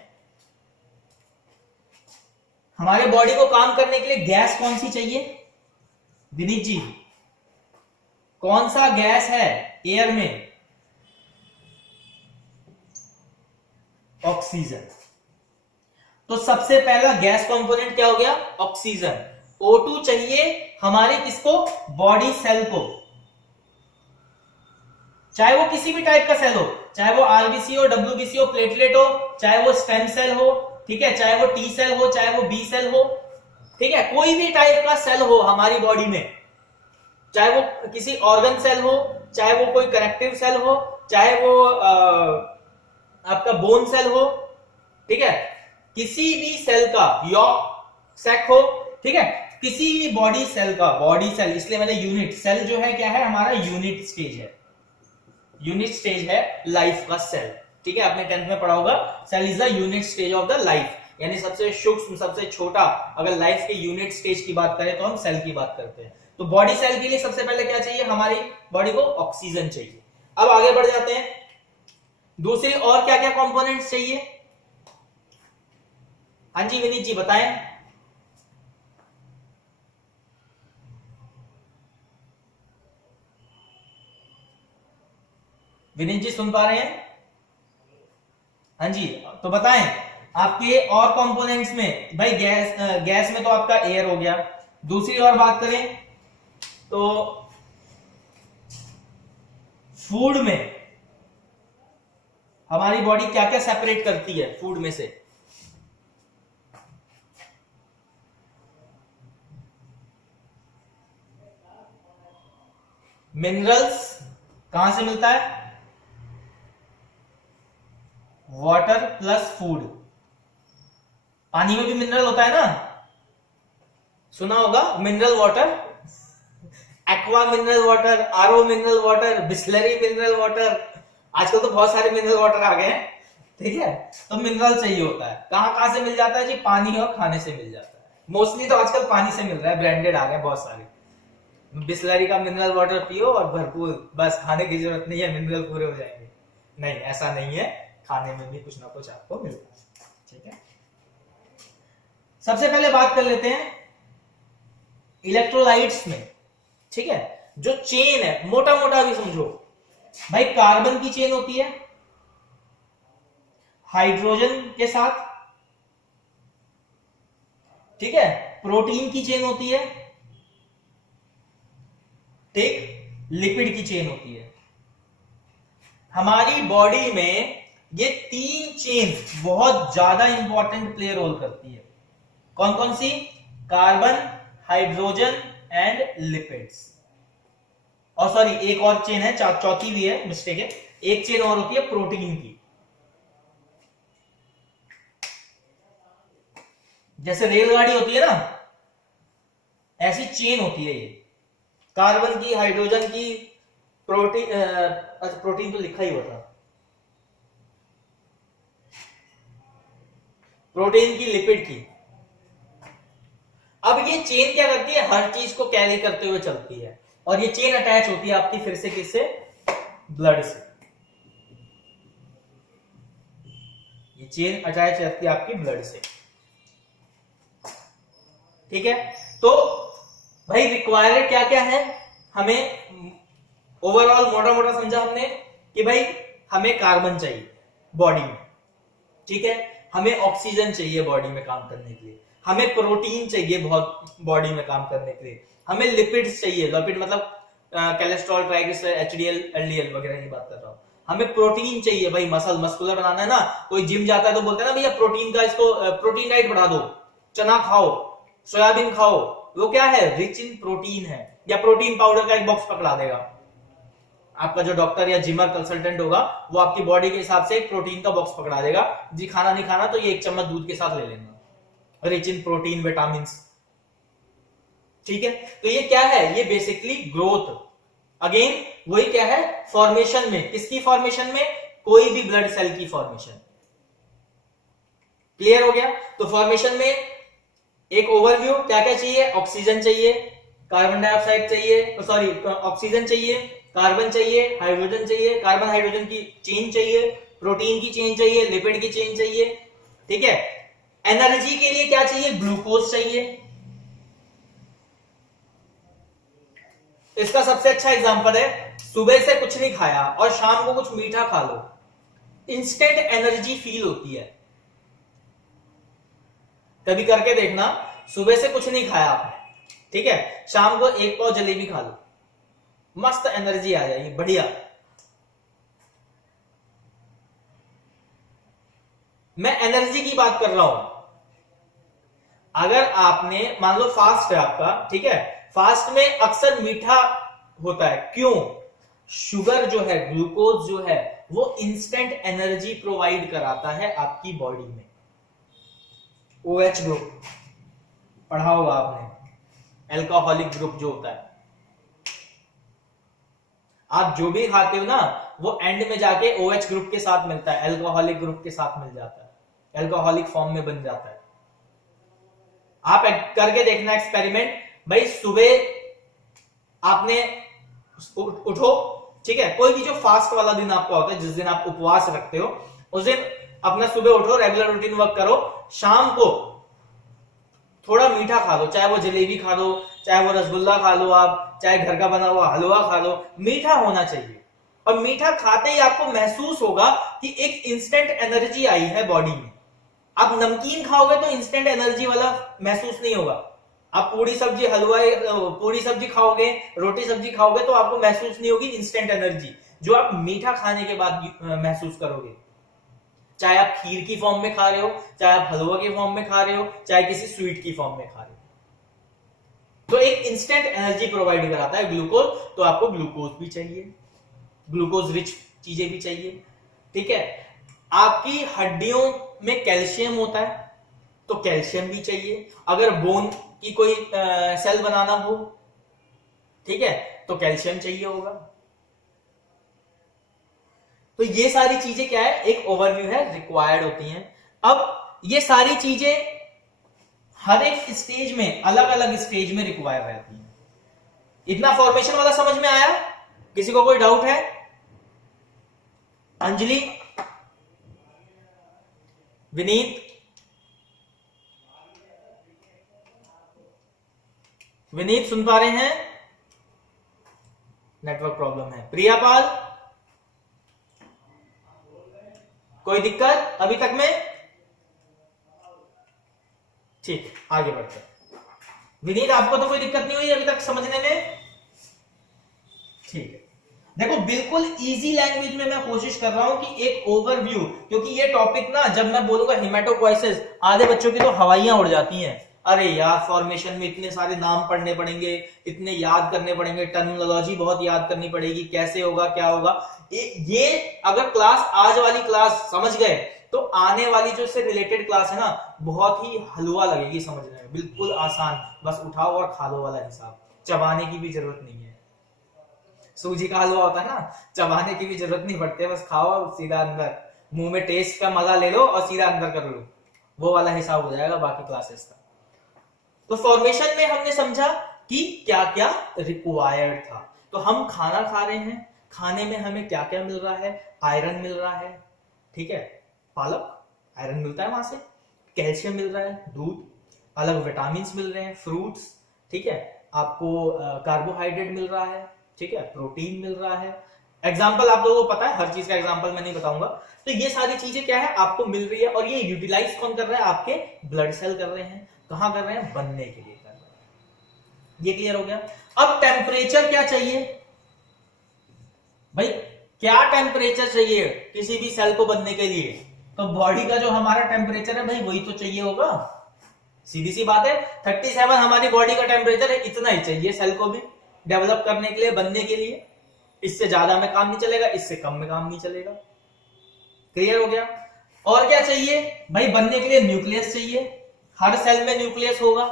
हमारे बॉडी को काम करने के लिए गैस कौन सी चाहिए विनीत जी? कौन सा गैस है एयर में? ऑक्सीजन। तो सबसे पहला गैस कंपोनेंट क्या हो गया? ऑक्सीजन। O2 चाहिए हमारे किसको? बॉडी सेल को, चाहे वो किसी भी टाइप का सेल हो, चाहे वो आरबीसी हो, डब्ल्यूबीसी हो, प्लेटलेट हो, चाहे वो स्टेम सेल हो, ठीक है, चाहे वो टी सेल हो, चाहे वो बी सेल हो, ठीक है, कोई भी टाइप का सेल हो हमारी बॉडी में, चाहे वो किसी ऑर्गन सेल हो, चाहे वो कोई कनेक्टिव सेल हो, चाहे वो आपका बोन सेल हो, ठीक है, किसी भी सेल का यॉर्क सैक हो, ठीक है, किसी भी बॉडी सेल का, बॉडी सेल इसलिए मैंने यूनिट, सेल जो है क्या है हमारा? यूनिट स्टेज है। यूनिट स्टेज है लाइफ का सेल। ठीक है, आपने 10th में पढ़ा होगा, cell is the unit stage of the life, यानी सबसे सूक्ष्म, सबसे छोटा, अगर लाइफ के यूनिट स्टेज की बात करें तो हम सेल की बात करते हैं। तो बॉडी सेल के लिए सबसे पहले क्या चाहिए? हमारी बॉडी को ऑक्सीजन चाहिए। अब आगे बढ़ जाते हैं, दूसरी और क्या क्या कंपोनेंट्स चाहिए? हाँ जी विनीत जी बताएं। विनीत जी सुन पा रहे हैं? हाँ जी, तो बताएं आपके और कंपोनेंट्स में। भाई गैस में तो आपका एयर हो गया। दूसरी और बात करें तो फूड में हमारी बॉडी क्या क्या सेपरेट करती है फूड में से? मिनरल्स कहां से मिलता है? Water plus food. पानी में भी मिनरल होता है ना, सुना होगा, mineral water, aqua mineral water, RO mineral water, Bisleri mineral water, आजकल तो बहुत सारे मिनरल वाटर आ गए हैं। ठीक है, तो मिनरल चाहिए होता है। कहां कहां से मिल जाता है जी? पानी और खाने से मिल जाता है। मोस्टली तो आजकल पानी से मिल रहा है, ब्रांडेड आ गए बहुत सारे। बिस्लरी का मिनरल वाटर पियो और भरपूर, बस खाने की जरूरत नहीं है, मिनरल पूरे हो जाएंगे। नहीं, ऐसा नहीं है, खाने में भी कुछ ना कुछ आपको मिलता है। ठीक है, सबसे पहले बात कर लेते हैं इलेक्ट्रोलाइट्स में। ठीक है, जो चेन है, मोटा मोटा भी समझो भाई, कार्बन की चेन होती है हाइड्रोजन के साथ, ठीक है, प्रोटीन की चेन होती है, ठीक, लिपिड की चेन होती है। हमारी बॉडी में ये 3 चेन बहुत ज्यादा इंपॉर्टेंट प्ले रोल करती है। कौन कौन सी? Carbon, hydrogen and lipids. और सॉरी एक और चेन है, चौथी भी है, मिस्टेक है, एक चेन और होती है प्रोटीन की। जैसे रेलगाड़ी होती है ना, ऐसी चेन होती है ये, कार्बन की, हाइड्रोजन की, प्रोटीन तो लिखा ही हुआ था, प्रोटीन की, लिपिड की। अब ये चेन क्या करती है? हर चीज को कैरी करते हुए चलती है, और ये चेन अटैच होती है आपकी फिर से किससे? ब्लड से। ये चेन अटैच रहती है आपकी ब्लड से, ठीक है। तो भाई रिक्वायर्ड क्या क्या है हमें? ओवरऑल मोटा मोटा समझा हमने कि भाई हमें कार्बन चाहिए बॉडी में, ठीक है, हमें ऑक्सीजन चाहिए बॉडी में काम करने के लिए, हमें प्रोटीन चाहिए बहुत बॉडी में काम करने के लिए, हमें लिपिड्स चाहिए, लिपिड मतलब कोलेस्ट्रॉल, ट्राइग्लिसराइड, एचडीएल, एलडीएल वगैरह की बात कर रहा हूं। हमें प्रोटीन चाहिए भाई, मस्कुलर बनाना है ना। कोई जिम जाता है तो बोलते हैं ना भैया प्रोटीन का, इसको प्रोटीन डाइट बढ़ा दो, चना खाओ, सोयाबीन खाओ, वो क्या है? रिच इन प्रोटीन है। या प्रोटीन पाउडर का एक बॉक्स पकड़ा देगा आपका जो डॉक्टर या जिमर कंसल्टेंट होगा, वो आपकी बॉडी के हिसाब से एक प्रोटीन का बॉक्स पकड़ा देगा, जी खाना नहीं खाना तो ये 1 चम्मच दूध के साथ ले लेना, रिच इन प्रोटीन, विटामिन, ठीक है। तो ये क्या है? ये बेसिकली ग्रोथ, अगेन वही क्या है? फॉर्मेशन में, किसकी फॉर्मेशन में? कोई भी ब्लड सेल की फॉर्मेशन। क्लियर हो गया? तो फॉर्मेशन में एक ओवरव्यू, क्या क्या चाहिए? ऑक्सीजन चाहिए, कार्बन डाइऑक्साइड चाहिए, सॉरी ऑक्सीजन चाहिए, कार्बन चाहिए, हाइड्रोजन चाहिए, कार्बन हाइड्रोजन की चेन चाहिए, प्रोटीन की चेन चाहिए, लिपिड की चेन चाहिए, ठीक है। एनर्जी के लिए क्या चाहिए? ग्लूकोज चाहिए। इसका सबसे अच्छा एग्जांपल है, सुबह से कुछ नहीं खाया और शाम को कुछ मीठा खा लो, इंस्टेंट एनर्जी फील होती है। कभी करके देखना, सुबह से कुछ नहीं खाया आपने, ठीक है, शाम को 1 पाव जलेबी खा लो, मस्त एनर्जी आ जाएगी, बढ़िया। मैं एनर्जी की बात कर रहा हूं। अगर आपने मान लो फास्ट है आपका, ठीक है, फास्ट में अक्सर मीठा होता है, क्यों? शुगर जो है, ग्लूकोज जो है, वो इंस्टेंट एनर्जी प्रोवाइड कराता है आपकी बॉडी में। OH ग्रुप पढ़ा होगा आपने, एल्कोहलिक ग्रुप जो होता है। आप जो भी खाते हो ना, वो एंड में जाके OH ग्रुप के साथ मिलता है, एल्कोहलिक ग्रुप के साथ मिल जाता है, एल्कोहलिक फॉर्म में बन जाता है। आप करके देखना एक्सपेरिमेंट भाई, सुबह आपने उठो, ठीक है, कोई भी जो फास्ट वाला दिन आपका होता है, जिस दिन आप उपवास रखते हो, उस दिन अपना सुबह उठो, रेगुलर रूटीन वर्क करो, शाम को थोड़ा मीठा खा लो, चाहे वो जलेबी खा लो, चाहे वो रसगुल्ला खा लो, आप चाहे घर का बना हुआ हलवा खा लो, मीठा होना चाहिए। और मीठा खाते ही आपको महसूस होगा कि एक इंस्टेंट एनर्जी आई है बॉडी में। आप नमकीन खाओगे तो इंस्टेंट एनर्जी वाला महसूस नहीं होगा। आप पूरी सब्जी, हलवा, पूरी सब्जी खाओगे, रोटी सब्जी खाओगे तो आपको महसूस नहीं होगी इंस्टेंट एनर्जी, जो आप मीठा खाने के बाद महसूस करोगे। चाहे आप खीर की फॉर्म में खा रहे हो, चाहे आप हलवा के फॉर्म में खा रहे हो, चाहे किसी स्वीट की फॉर्म में खा रहे हो, तो एक इंस्टेंट एनर्जी प्रोवाइड कराता है ग्लूकोज। तो आपको ग्लूकोज भी चाहिए, ग्लूकोज रिच चीजें भी चाहिए, ठीक है। आपकी हड्डियों में कैल्शियम होता है, तो कैल्शियम भी चाहिए। अगर बोन की कोई सेल बनाना हो, ठीक है, तो कैल्शियम चाहिए होगा। तो ये सारी चीजें क्या है? एक ओवरव्यू है, रिक्वायर्ड होती हैं। अब ये सारी चीजें हर एक स्टेज में, अलग अलग स्टेज में रिक्वायर रहती हैं। इतना फॉर्मेशन वाला समझ में आया? किसी को कोई डाउट है? अंजलि, विनीत, विनीत सुन पा रहे हैं? नेटवर्क प्रॉब्लम है। प्रियापाल, कोई दिक्कत अभी तक में? ठीक, आगे बढ़ते हैं। विनीत, आपको तो कोई दिक्कत नहीं हुई अभी तक समझने में? ठीक है, देखो बिल्कुल इजी लैंग्वेज में मैं कोशिश कर रहा हूं कि एक ओवरव्यू, क्योंकि ये टॉपिक ना जब मैं बोलूंगा हिमेटोक्वाइसिस, आधे बच्चों की तो हवाइयां उड़ जाती हैं। अरे यार फॉर्मेशन में इतने सारे नाम पढ़ने पड़ेंगे, इतने याद करने पड़ेंगे, टर्मिनोलॉजी बहुत याद करनी पड़ेगी, कैसे होगा क्या होगा। ये अगर क्लास, आज वाली क्लास समझ गए तो आने वाली जो इससे रिलेटेड क्लास है ना, बहुत ही हलवा लगेगी समझने में, बिल्कुल आसान, बस उठाओ और खा लो वाला हिसाब, चबाने की भी जरूरत नहीं है। सूजी का हलवा होता है ना, चबाने की भी जरूरत नहीं पड़ती है, बस खाओ सीधा अंदर, मुंह में टेस्ट का मजा ले लो और सीधा अंदर कर लो, वो वाला हिसाब हो जाएगा बाकी क्लासेस का। तो फॉर्मेशन में हमने समझा कि क्या क्या रिक्वायर्ड था। तो हम खाना खा रहे हैं, खाने में हमें क्या क्या मिल रहा है, आयरन मिल रहा है, ठीक है, पालक आयरन मिलता है वहां से, कैल्शियम मिल रहा है, दूध, अलग विटामिन मिल रहे हैं, फ्रूट्स, ठीक है, आपको कार्बोहाइड्रेट मिल रहा है, ठीक है, प्रोटीन मिल रहा है। एग्जाम्पल आप लोगों को पता है, हर चीज का एग्जाम्पल मैं नहीं बताऊंगा। तो ये सारी चीजें क्या है आपको मिल रही है, और ये यूटिलाइज कौन कर रहा है, आपके ब्लड सेल कर रहे हैं। कहां कर रहे हैं, बनने के लिए कर रहे हैं। ये क्लियर हो गया। अब टेम्परेचर क्या चाहिए भाई, क्या टेम्परेचर चाहिए किसी भी सेल को बनने के लिए, तो बॉडी का जो हमारा टेम्परेचर है भाई वही तो चाहिए होगा, सीधी सी बात है। 37 हमारी बॉडी का टेम्परेचर है, इतना ही चाहिए सेल को भी डेवलप करने के लिए, बनने के लिए। इससे ज्यादा में काम नहीं चलेगा, इससे कम में काम नहीं चलेगा। क्लियर हो गया। और क्या चाहिए भाई, बनने के लिए न्यूक्लियस चाहिए, हर सेल में न्यूक्लियस होगा,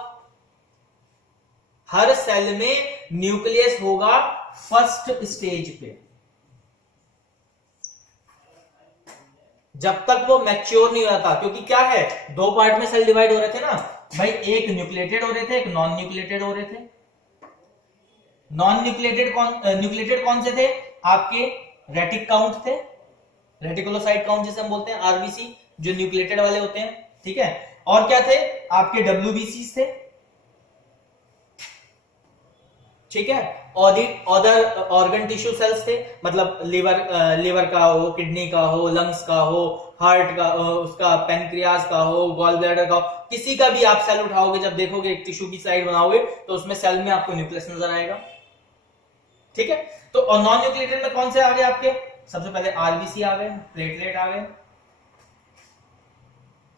हर सेल में न्यूक्लियस होगा फर्स्ट स्टेज पे, जब तक वो मैच्योर नहीं होता। क्योंकि क्या है, दो पार्ट में सेल डिवाइड हो रहे थे ना भाई, एक न्यूक्लिएटेड हो रहे थे, एक नॉन न्यूक्लिएटेड हो रहे थे। नॉन न्यूक्लिएटेड कौन से थे आपके, रेटिक काउंट थे, रेटिकुलोसाइट काउंट जिसे हम बोलते हैं, आरबीसी जो न्यूक्लिएटेड वाले होते हैं, ठीक है। और क्या थे आपके, डब्ल्यूबीसी थे, ठीक है। अदर ऑर्गन टिश्यू सेल्स थे, मतलब लिवर का हो, किडनी का हो, लंग्स का हो, हार्ट का, उसका पेनक्रियास का हो, गॉल ब्लैडर का हो, किसी का भी आप सेल उठाओगे, जब देखोगे एक टिश्यू की स्लाइड बनाओगे तो उसमें सेल में आपको न्यूक्लियस नजर आएगा, ठीक है। तो नॉन न्यूक्लिएटेड में कौन से आ गए आपके, सबसे पहले आरबीसी आ गए, प्लेटलेट आ गए,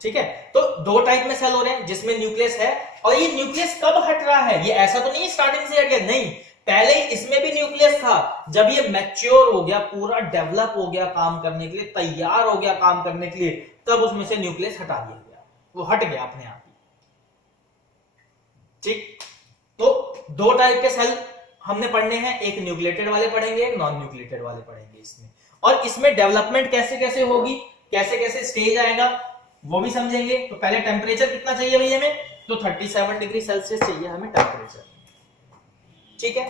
ठीक है। तो दो टाइप में सेल हो रहे हैं जिसमें न्यूक्लियस है, और ये न्यूक्लियस कब हट रहा है, ये ऐसा तो नहीं स्टार्टिंग से हट गया, नहीं, पहले ही इसमें भी न्यूक्लियस था। जब ये मैच्योर हो गया, पूरा डेवलप हो गया, काम करने के लिए तैयार हो गया, काम करने के लिए, तब उसमें से न्यूक्लियस हटा दिया गया, वो हट गया अपने आप ही, ठीक। तो दो टाइप के सेल हमने पढ़ने हैं, एक न्यूक्लिएटेड वाले पढ़ेंगे, एक नॉन न्यूक्लिएटेड वाले पढ़ेंगे इसमें। और इसमें डेवलपमेंट कैसे कैसे होगी, कैसे कैसे स्टेज आएगा, वो भी समझेंगे। तो पहले टेम्परेचर कितना चाहिए भैया हमें, तो 37 डिग्री सेल्सियस चाहिए हमें टेम्परेचर, ठीक है।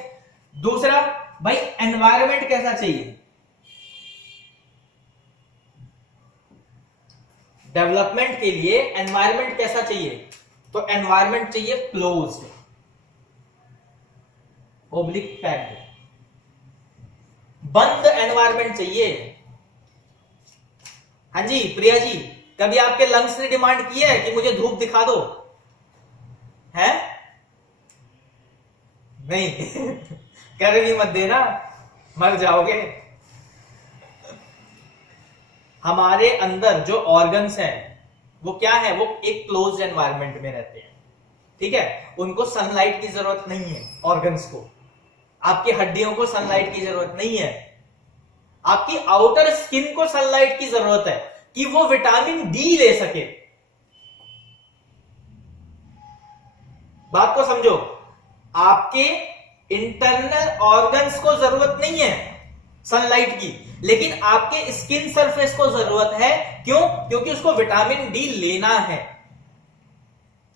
दूसरा भाई एनवायरनमेंट कैसा चाहिए, डेवलपमेंट के लिए एनवायरनमेंट कैसा चाहिए, तो एनवायरनमेंट चाहिए क्लोज्ड, ओब्लिक पैक्ड, बंद एनवायरनमेंट चाहिए। हाँ जी प्रिया जी, कभी आपके लंग्स ने डिमांड की है कि मुझे धूप दिखा दो, है नहीं कर भी मत देना, मर जाओगे। हमारे अंदर जो ऑर्गन्स हैं वो क्या है, वो एक क्लोज्ड एनवायरनमेंट में रहते हैं, ठीक है। उनको सनलाइट की जरूरत नहीं है, ऑर्गन्स को, आपकी हड्डियों को सनलाइट की जरूरत नहीं है, आपकी आउटर स्किन को सनलाइट की जरूरत है कि वो विटामिन डी ले सके। बात को समझो, आपके इंटरनल ऑर्गन्स को जरूरत नहीं है सनलाइट की, लेकिन आपके स्किन सरफेस को जरूरत है। क्यों, क्योंकि उसको विटामिन डी लेना है।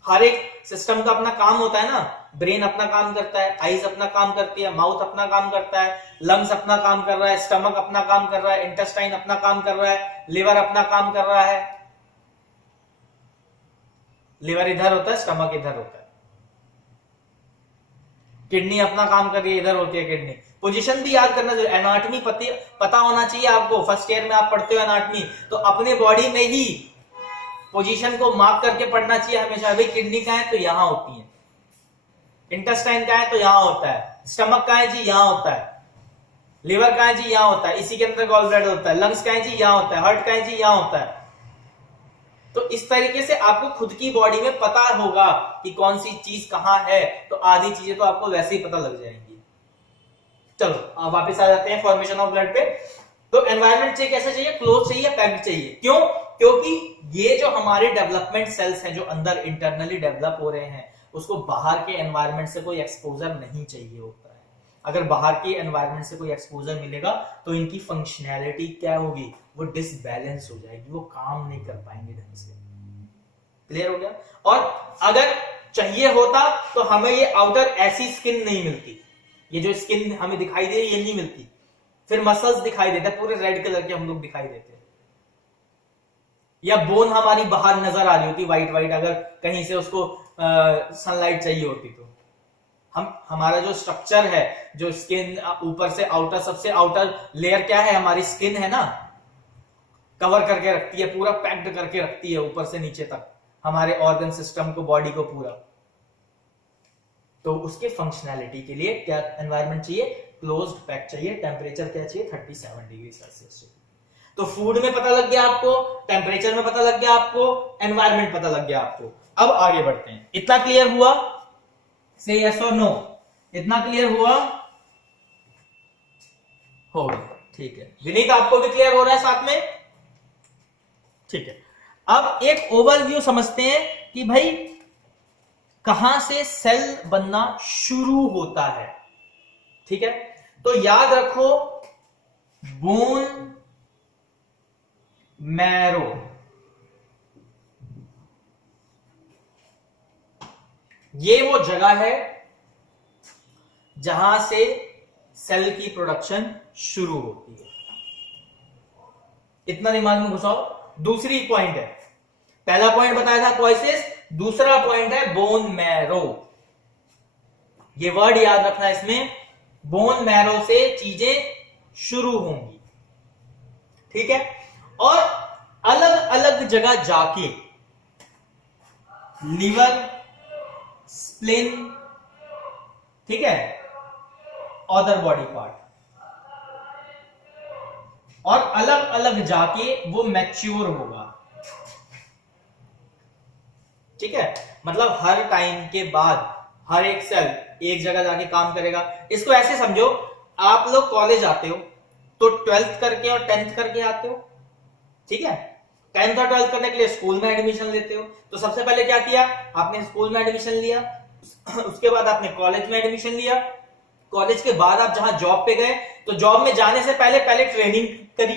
हर एक सिस्टम का अपना काम होता है ना, ब्रेन अपना काम करता है, आईज अपना काम करती है, माउथ अपना काम करता है, लंग्स अपना काम कर रहा है, स्टमक अपना काम कर रहा है, इंटेस्टाइन अपना काम कर रहा है, लिवर अपना काम कर रहा है। लिवर इधर होता है, स्टमक इधर होता है, किडनी अपना काम कर रही है, इधर होती है किडनी। पोजीशन भी याद करना चाहिए, एनाटॉमी पता होना चाहिए आपको। फर्स्ट ईयर में आप पढ़ते हो एनाटॉमी, तो अपने बॉडी में ही पोजीशन को मार्क करके पढ़ना चाहिए हमेशा। भाई किडनी कहाँ है तो यहां होती है, इंटेस्टाइन कहाँ है तो यहां होता है, स्टमक कहाँ है जी यहां होता है, लिवर कहाँ है जी, यहाँ होता है, इसी के अंदर गॉल ब्लैडर होता है। लंग्स कहाँ है जी, यहाँ होता है। हार्ट कहाँ है जी, यहाँ होता है। तो इस तरीके से आपको खुद की बॉडी में पता होगा कि कौन सी चीज कहां है, तो आधी चीजें तो आपको वैसे ही पता लग जाएंगी। चलो अब वापस आ जाते हैं फॉर्मेशन ऑफ ब्लड पे। तो एनवायरनमेंट चाहिए कैसा चाहिए, क्लोज चाहिए, पैक्ड चाहिए। क्यों? क्योंकि ये जो हमारे डेवलपमेंट सेल्स हैं जो अंदर इंटरनली डेवलप हो रहे हैं, उसको बाहर के एनवायरनमेंट से कोई एक्सपोजर नहीं चाहिए होता है। अगर बाहर के एनवायरनमेंट से कोई एक्सपोजर मिलेगा तो इनकी फंक्शनैलिटी क्या होगी, वो डिसबैलेंस हो जाएगी, वो काम नहीं कर पाएंगे ढंग से। क्लियर हो गया? और अगर चाहिए होता तो हमें ये आउटर ऐसी स्किन नहीं मिलती, ये जो स्किन हमें दिखाई दे रही है ये नहीं मिलती, फिर मसल्स दिखाई देते, पूरे रेड कलर के हम लोग दिखाई देते, या बोन हमारी बाहर नजर आ रही होती व्हाइट व्हाइट, अगर कहीं से उसको सनलाइट चाहिए होती तो। हमारा जो स्ट्रक्चर है, जो स्किन ऊपर से आउटर, सबसे आउटर लेयर क्या है, हमारी स्किन है ना, कवर करके रखती है, पूरा पैक्ड करके रखती है ऊपर से नीचे तक हमारे ऑर्गन सिस्टम को, बॉडी को पूरा। तो उसके फंक्शनैलिटी के लिए क्या एनवायरनमेंट चाहिए, क्लोज्ड पैक चाहिए। टेम्परेचर क्या चाहिए, 37 डिग्री सेल्सियस चाहिए। तो फूड में पता लग गया आपको, टेम्परेचर में पता लग गया आपको, एनवायरनमेंट पता लग गया आपको। अब आगे बढ़ते हैं। इतना क्लियर हुआ? से यस और नो, इतना क्लियर हुआ? हो गया, ठीक है। विनीत आपको भी क्लियर हो रहा है साथ में? ठीक है। अब एक ओवरव्यू समझते हैं कि भाई कहां से सेल बनना शुरू होता है। ठीक है, तो याद रखो बोन मैरो, ये वो जगह है जहां से सेल की प्रोडक्शन शुरू होती है। इतना दिमाग में घुसाओ। दूसरी पॉइंट है, पहला पॉइंट बताया था क्वाइसिस, दूसरा पॉइंट है बोन मैरो। ये वर्ड याद रखना इसमें, बोन मैरो से चीजें शुरू होंगी। ठीक है, और अलग अलग जगह जाके लिवर, स्प्लिन, ठीक है, अदर बॉडी पार्ट, और अलग अलग जाके वो मैच्योर होगा। ठीक है, मतलब हर टाइम के बाद हर एक सेल एक जगह जाके काम करेगा। इसको ऐसे समझो, आप लोग कॉलेज आते हो तो 12th करके और 10th करके आते हो। ठीक है, 10th और 12th करने के लिए स्कूल में एडमिशन लेते हो। तो सबसे पहले क्या किया, आपने स्कूल में एडमिशन लिया, उसके बाद आपने कॉलेज में एडमिशन लिया, कॉलेज के बाद आप जहां जॉब पे गए तो जॉब में जाने से पहले ट्रेनिंग करी,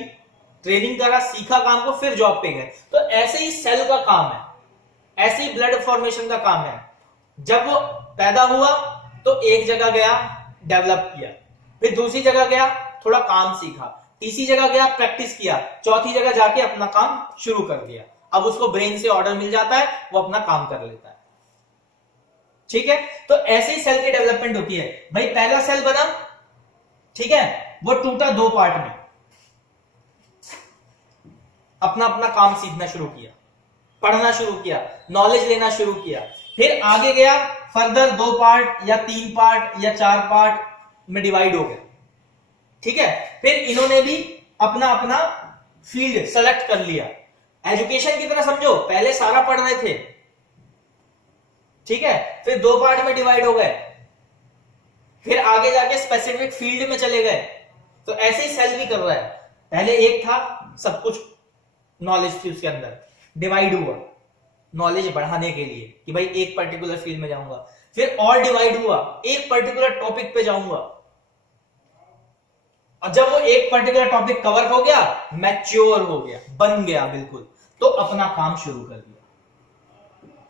ट्रेनिंग करा, सीखा काम को, फिर जॉब पे गए। तो ऐसे ही सेल का काम है, ऐसे ही ब्लड फॉर्मेशन का काम है। जब वो पैदा हुआ तो एक जगह गया, डेवलप किया, फिर दूसरी जगह गया, थोड़ा काम सीखा, तीसरी जगह गया, प्रैक्टिस किया, चौथी जगह जाके अपना काम शुरू कर दिया। अब उसको ब्रेन से ऑर्डर मिल जाता है, वो अपना काम कर लेता है। ठीक है, तो ऐसे ही सेल की डेवलपमेंट होती है। भाई पहला सेल बना, ठीक है, वो टूटा 2 पार्ट में, अपना अपना काम सीखना शुरू किया, पढ़ना शुरू किया, नॉलेज लेना शुरू किया, फिर आगे गया, फर्दर 2 पार्ट या 3 पार्ट या 4 पार्ट में डिवाइड हो गए। ठीक है, फिर इन्होंने भी अपना अपना फील्ड सेलेक्ट कर लिया। एजुकेशन की तरह समझो, पहले सारा पढ़ रहे थे, ठीक है, फिर 2 पार्ट में डिवाइड हो गए, फिर आगे जाके स्पेसिफिक फील्ड में चले गए। तो ऐसे ही सेल भी कर रहा है, पहले एक था, सब कुछ नॉलेज थी उसके अंदर, डिवाइड हुआ नॉलेज बढ़ाने के लिए कि भाई एक पर्टिकुलर फील्ड में जाऊंगा, फिर और डिवाइड हुआ, एक पर्टिकुलर टॉपिक पे जाऊंगा, और जब वो एक पर्टिकुलर टॉपिक कवर हो गया, मैच्योर हो गया, बन गया बिल्कुल, तो अपना काम शुरू कर दिया,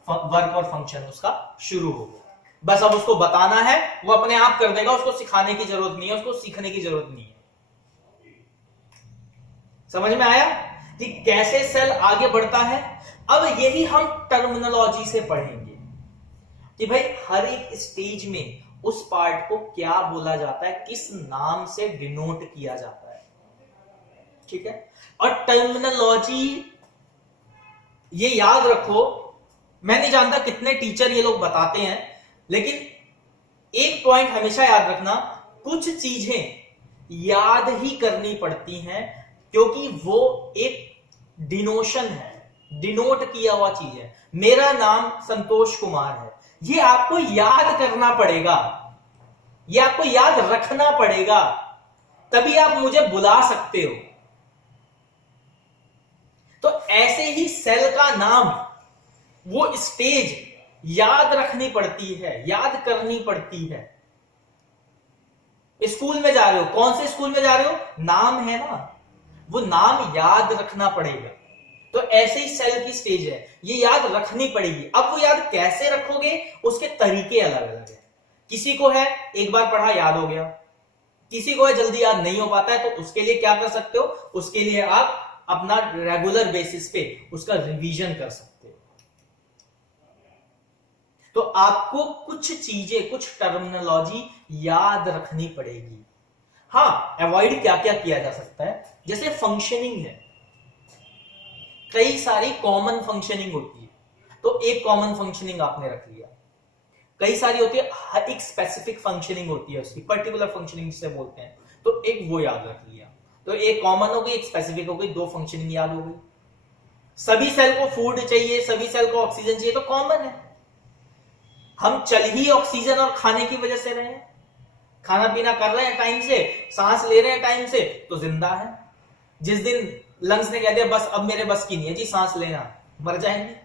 वर्क और फंक्शन उसका शुरू हो गया। बस अब उसको बताना है, वो अपने आप कर देगा, उसको सिखाने की जरूरत नहीं है, उसको सीखने की जरूरत नहीं है। समझ में आया कि कैसे सेल आगे बढ़ता है? अब यही हम टर्मिनोलॉजी से पढ़ेंगे कि भाई हर एक स्टेज में उस पार्ट को क्या बोला जाता है, किस नाम से डिनोट किया जाता है। ठीक है, और टर्मिनोलॉजी ये याद रखो, मैं नहीं जानता कितने टीचर ये लोग बताते हैं, लेकिन एक पॉइंट हमेशा याद रखना, कुछ चीजें याद ही करनी पड़ती हैं, क्योंकि वो एक डिनोशन है, डिनोट किया हुआ चीज है। मेरा नाम संतोष कुमार है, ये आपको याद करना पड़ेगा, ये आपको याद रखना पड़ेगा, तभी आप मुझे बुला सकते हो। तो ऐसे ही सेल का नाम, वो स्टेज याद रखनी पड़ती है, याद करनी पड़ती है। स्कूल में जा रहे हो, कौन से स्कूल में जा रहे हो, नाम है ना, वो नाम याद रखना पड़ेगा। तो ऐसे ही सेल की स्टेज है, ये याद रखनी पड़ेगी। अब वो याद कैसे रखोगे, उसके तरीके अलग अलग है। किसी को है एक बार पढ़ा याद हो गया, किसी को है जल्दी याद नहीं हो पाता है, तो उसके लिए क्या कर सकते हो, उसके लिए आप अपना रेगुलर बेसिस पे उसका रिवीजन कर सकते हो। तो आपको कुछ चीजें, कुछ टर्मिनोलॉजी याद रखनी पड़ेगी। हाँ, अवॉइड क्या क्या किया जा सकता है, जैसे फंक्शनिंग है, कई सारी कॉमन फंक्शनिंग होती है, तो एक कॉमन फंक्शनिंग आपने रख लिया। कई सारी होती है, हर एक स्पेसिफिक फंक्शनिंग होती है उसकी, पर्टिकुलर फंक्शनिंग जिसे बोलते हैं, तो एक वो याद रख लिया। तो एक कॉमन हो गई, एक स्पेसिफिक हो गई, दो फंक्शनिंग याद हो गई। सभी सेल को फूड चाहिए, सभी सेल को ऑक्सीजन चाहिए, तो कॉमन है। हम चल ही ऑक्सीजन और खाने की वजह से रहे हैं, खाना पीना कर रहे हैं टाइम से, सांस ले रहे हैं टाइम से, तो जिंदा है। जिस दिन लंग्स ने कह दिया बस अब मेरे बस की नहीं है जी सांस लेना, मर जाएंगे।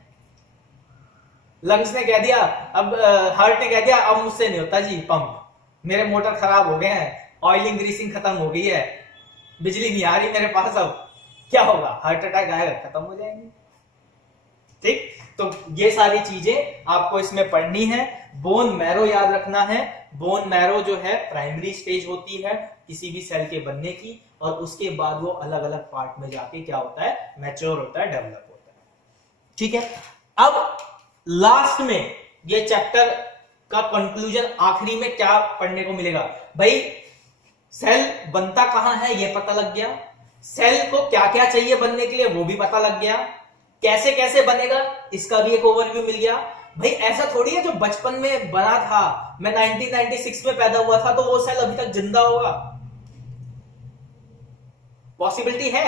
लंग्स ने कह दिया, अब हार्ट ने कह दिया अब मुझसे नहीं होता जी पंप, मेरे मोटर खराब हो गए हैं, ऑयलिंग ग्रीसिंग खत्म हो गई है, बिजली नहीं आ रही मेरे पास, अब क्या होगा, हार्ट अटैक आएगा, खत्म हो जाएंगे। ठीक, तो ये सारी चीजें आपको इसमें पढ़नी है। बोन मैरो याद रखना है। बोन मैरो जो है प्राइमरी स्टेज होती है किसी भी सेल के बनने की, और उसके बाद वो अलग अलग पार्ट में जाके क्या होता है, मैच्योर होता है, डेवलप होता है। ठीक है, अब लास्ट में ये चैप्टर का कंक्लूजन, आखिरी में क्या पढ़ने को मिलेगा भाई, सेल बनता कहां है ये पता लग गया, सेल को क्या क्या चाहिए बनने के लिए वो भी पता लग गया, कैसे कैसे बनेगा इसका भी एक ओवरव्यू मिल गया। भाई ऐसा थोड़ी है जो बचपन में बना था, मैं 1996 में पैदा हुआ था तो वो सेल अभी तक जिंदा होगा, पॉसिबिलिटी है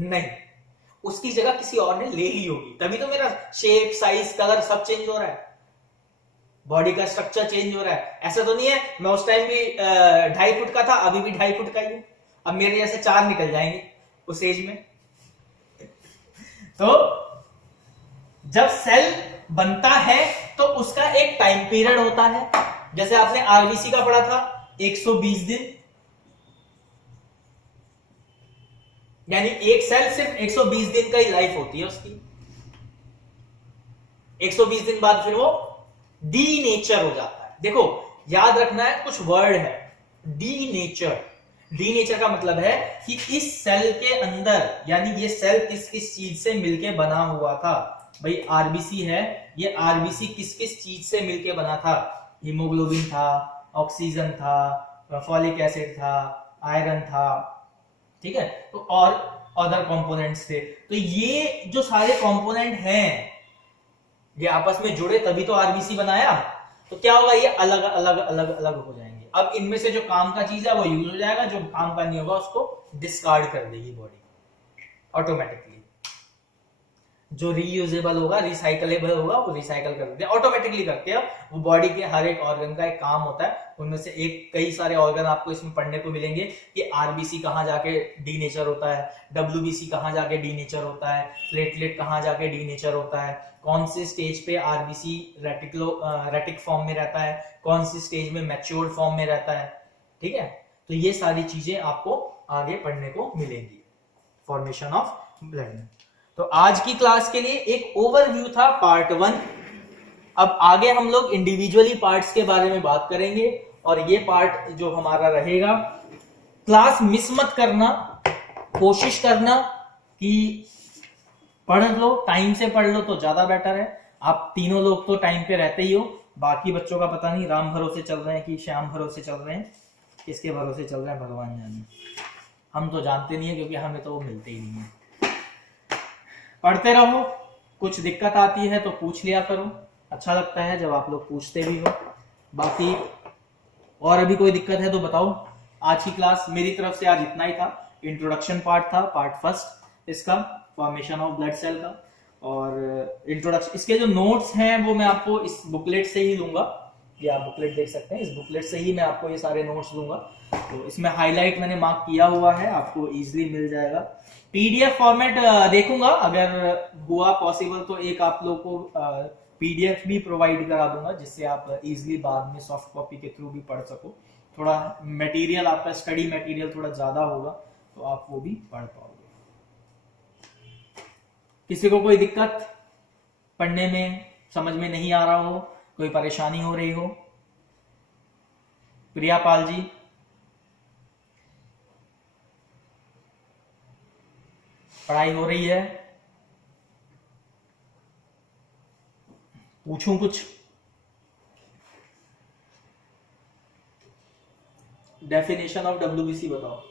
नहीं, उसकी जगह किसी और ने ले ली होगी, तभी तो मेरा शेप साइज कलर सब चेंज हो रहा है, बॉडी का स्ट्रक्चर चेंज हो रहा है। ऐसा तो नहीं है मैं उस टाइम भी 2.5 फुट का था, अभी भी 2.5 फुट का ही हूं, अब मेरे जैसे 4 निकल जाएंगे उस एज में। तो जब सेल बनता है तो उसका एक टाइम पीरियड होता है, जैसे आपने आरबीसी का पढ़ा था 120 दिन, यानी एक सेल सिर्फ 120 दिन का ही लाइफ होती है उसकी। 120 दिन बाद फिर वो डीनेचर हो जाता है। देखो याद रखना है, कुछ वर्ड है, डीनेचर। डीनेचर का मतलब है कि इस सेल के अंदर, यानी ये सेल किस किस चीज से मिलके बना हुआ था। भाई आरबीसी है, ये आरबीसी किस किस चीज से मिलके बना था, हीमोग्लोबिन था, ऑक्सीजन था, फॉलिक एसिड था, आयरन था, ठीक है, तो और अदर कंपोनेंट्स थे। तो ये जो सारे कंपोनेंट हैं ये आपस में जुड़े तभी तो आरबीसी बनाया। तो क्या होगा, ये अलग अलग अलग अलग हो जाएंगे। अब इनमें से जो काम का चीज है वो यूज हो जाएगा, जो काम का नहीं होगा उसको डिस्कार्ड कर देगी बॉडी ऑटोमेटिकली। जो रीयूजेबल होगा, रिसाइकलेबल होगा, वो रिसाइकल कर देते हैं, ऑटोमेटिकली करते हैं। वो बॉडी के हर एक ऑर्गन का एक काम होता है, उनमें से एक, कई सारे ऑर्गन आपको इसमें पढ़ने को मिलेंगे कि आरबीसी कहाँ जाके डीनेचर होता है, डब्ल्यूबीसी कहाँ जाके डीनेचर होता है, प्लेटलेट कहाँ जाके डीनेचर होता है, कौन से स्टेज पे आरबीसी रेटिक फॉर्म में रहता है, कौन सी स्टेज में मैच्योर्ड फॉर्म में रहता है। ठीक है, तो ये सारी चीजें आपको आगे पढ़ने को मिलेंगी फॉर्मेशन ऑफ ब्लड में। तो आज की क्लास के लिए एक ओवरव्यू था पार्ट 1। अब आगे हम लोग इंडिविजुअली पार्ट्स के बारे में बात करेंगे, और ये पार्ट जो हमारा रहेगा, क्लास मिस मत करना, कोशिश करना कि पढ़ लो, टाइम से पढ़ लो तो ज्यादा बेटर है। आप तीनों लोग तो टाइम पे रहते ही हो, बाकी बच्चों का पता नहीं राम भरोसे चल रहे हैं कि श्याम भरोसे चल रहे हैं, किसके भरोसे चल रहे हैं भगवान जाने, हम तो जानते नहीं है क्योंकि हमें तो वो मिलते ही नहीं है। पढ़ते रहो, कुछ दिक्कत आती है तो पूछ लिया करो, अच्छा लगता है जब आप लोग पूछते भी हो। बाकी और अभी कोई दिक्कत है तो बताओ, आज की क्लास मेरी तरफ से आज इतना ही था। इंट्रोडक्शन पार्ट था, पार्ट फर्स्ट इसका, फॉर्मेशन ऑफ ब्लड सेल का। और इंट्रोडक्शन, इसके जो नोट्स हैं वो मैं आपको इस बुकलेट से ही दूंगा। ये आप बुकलेट देख सकते हैं, इस बुकलेट से ही मैं आपको ये सारे नोट्स दूंगा। तो इसमें हाईलाइट मैंने मार्क किया हुआ है, आपको इजीली मिल जाएगा। पीडीएफ फॉर्मेट देखूंगा, अगर हुआ पॉसिबल तो एक आप लोग को पीडीएफ भी प्रोवाइड करा दूंगा, जिससे आप इजीली बाद में सॉफ्ट कॉपी के थ्रू भी पढ़ सको। थोड़ा मटेरियल, आपका स्टडी मटेरियल थोड़ा ज्यादा होगा तो आप वो भी पढ़ पाओगे। किसी को कोई दिक्कत पढ़ने में, समझ में नहीं आ रहा हो, कोई परेशानी हो रही हो? प्रिया पाल जी, पढ़ाई हो रही है? पूछूं कुछ? डेफिनेशन ऑफ डब्ल्यूबीसी बताओ।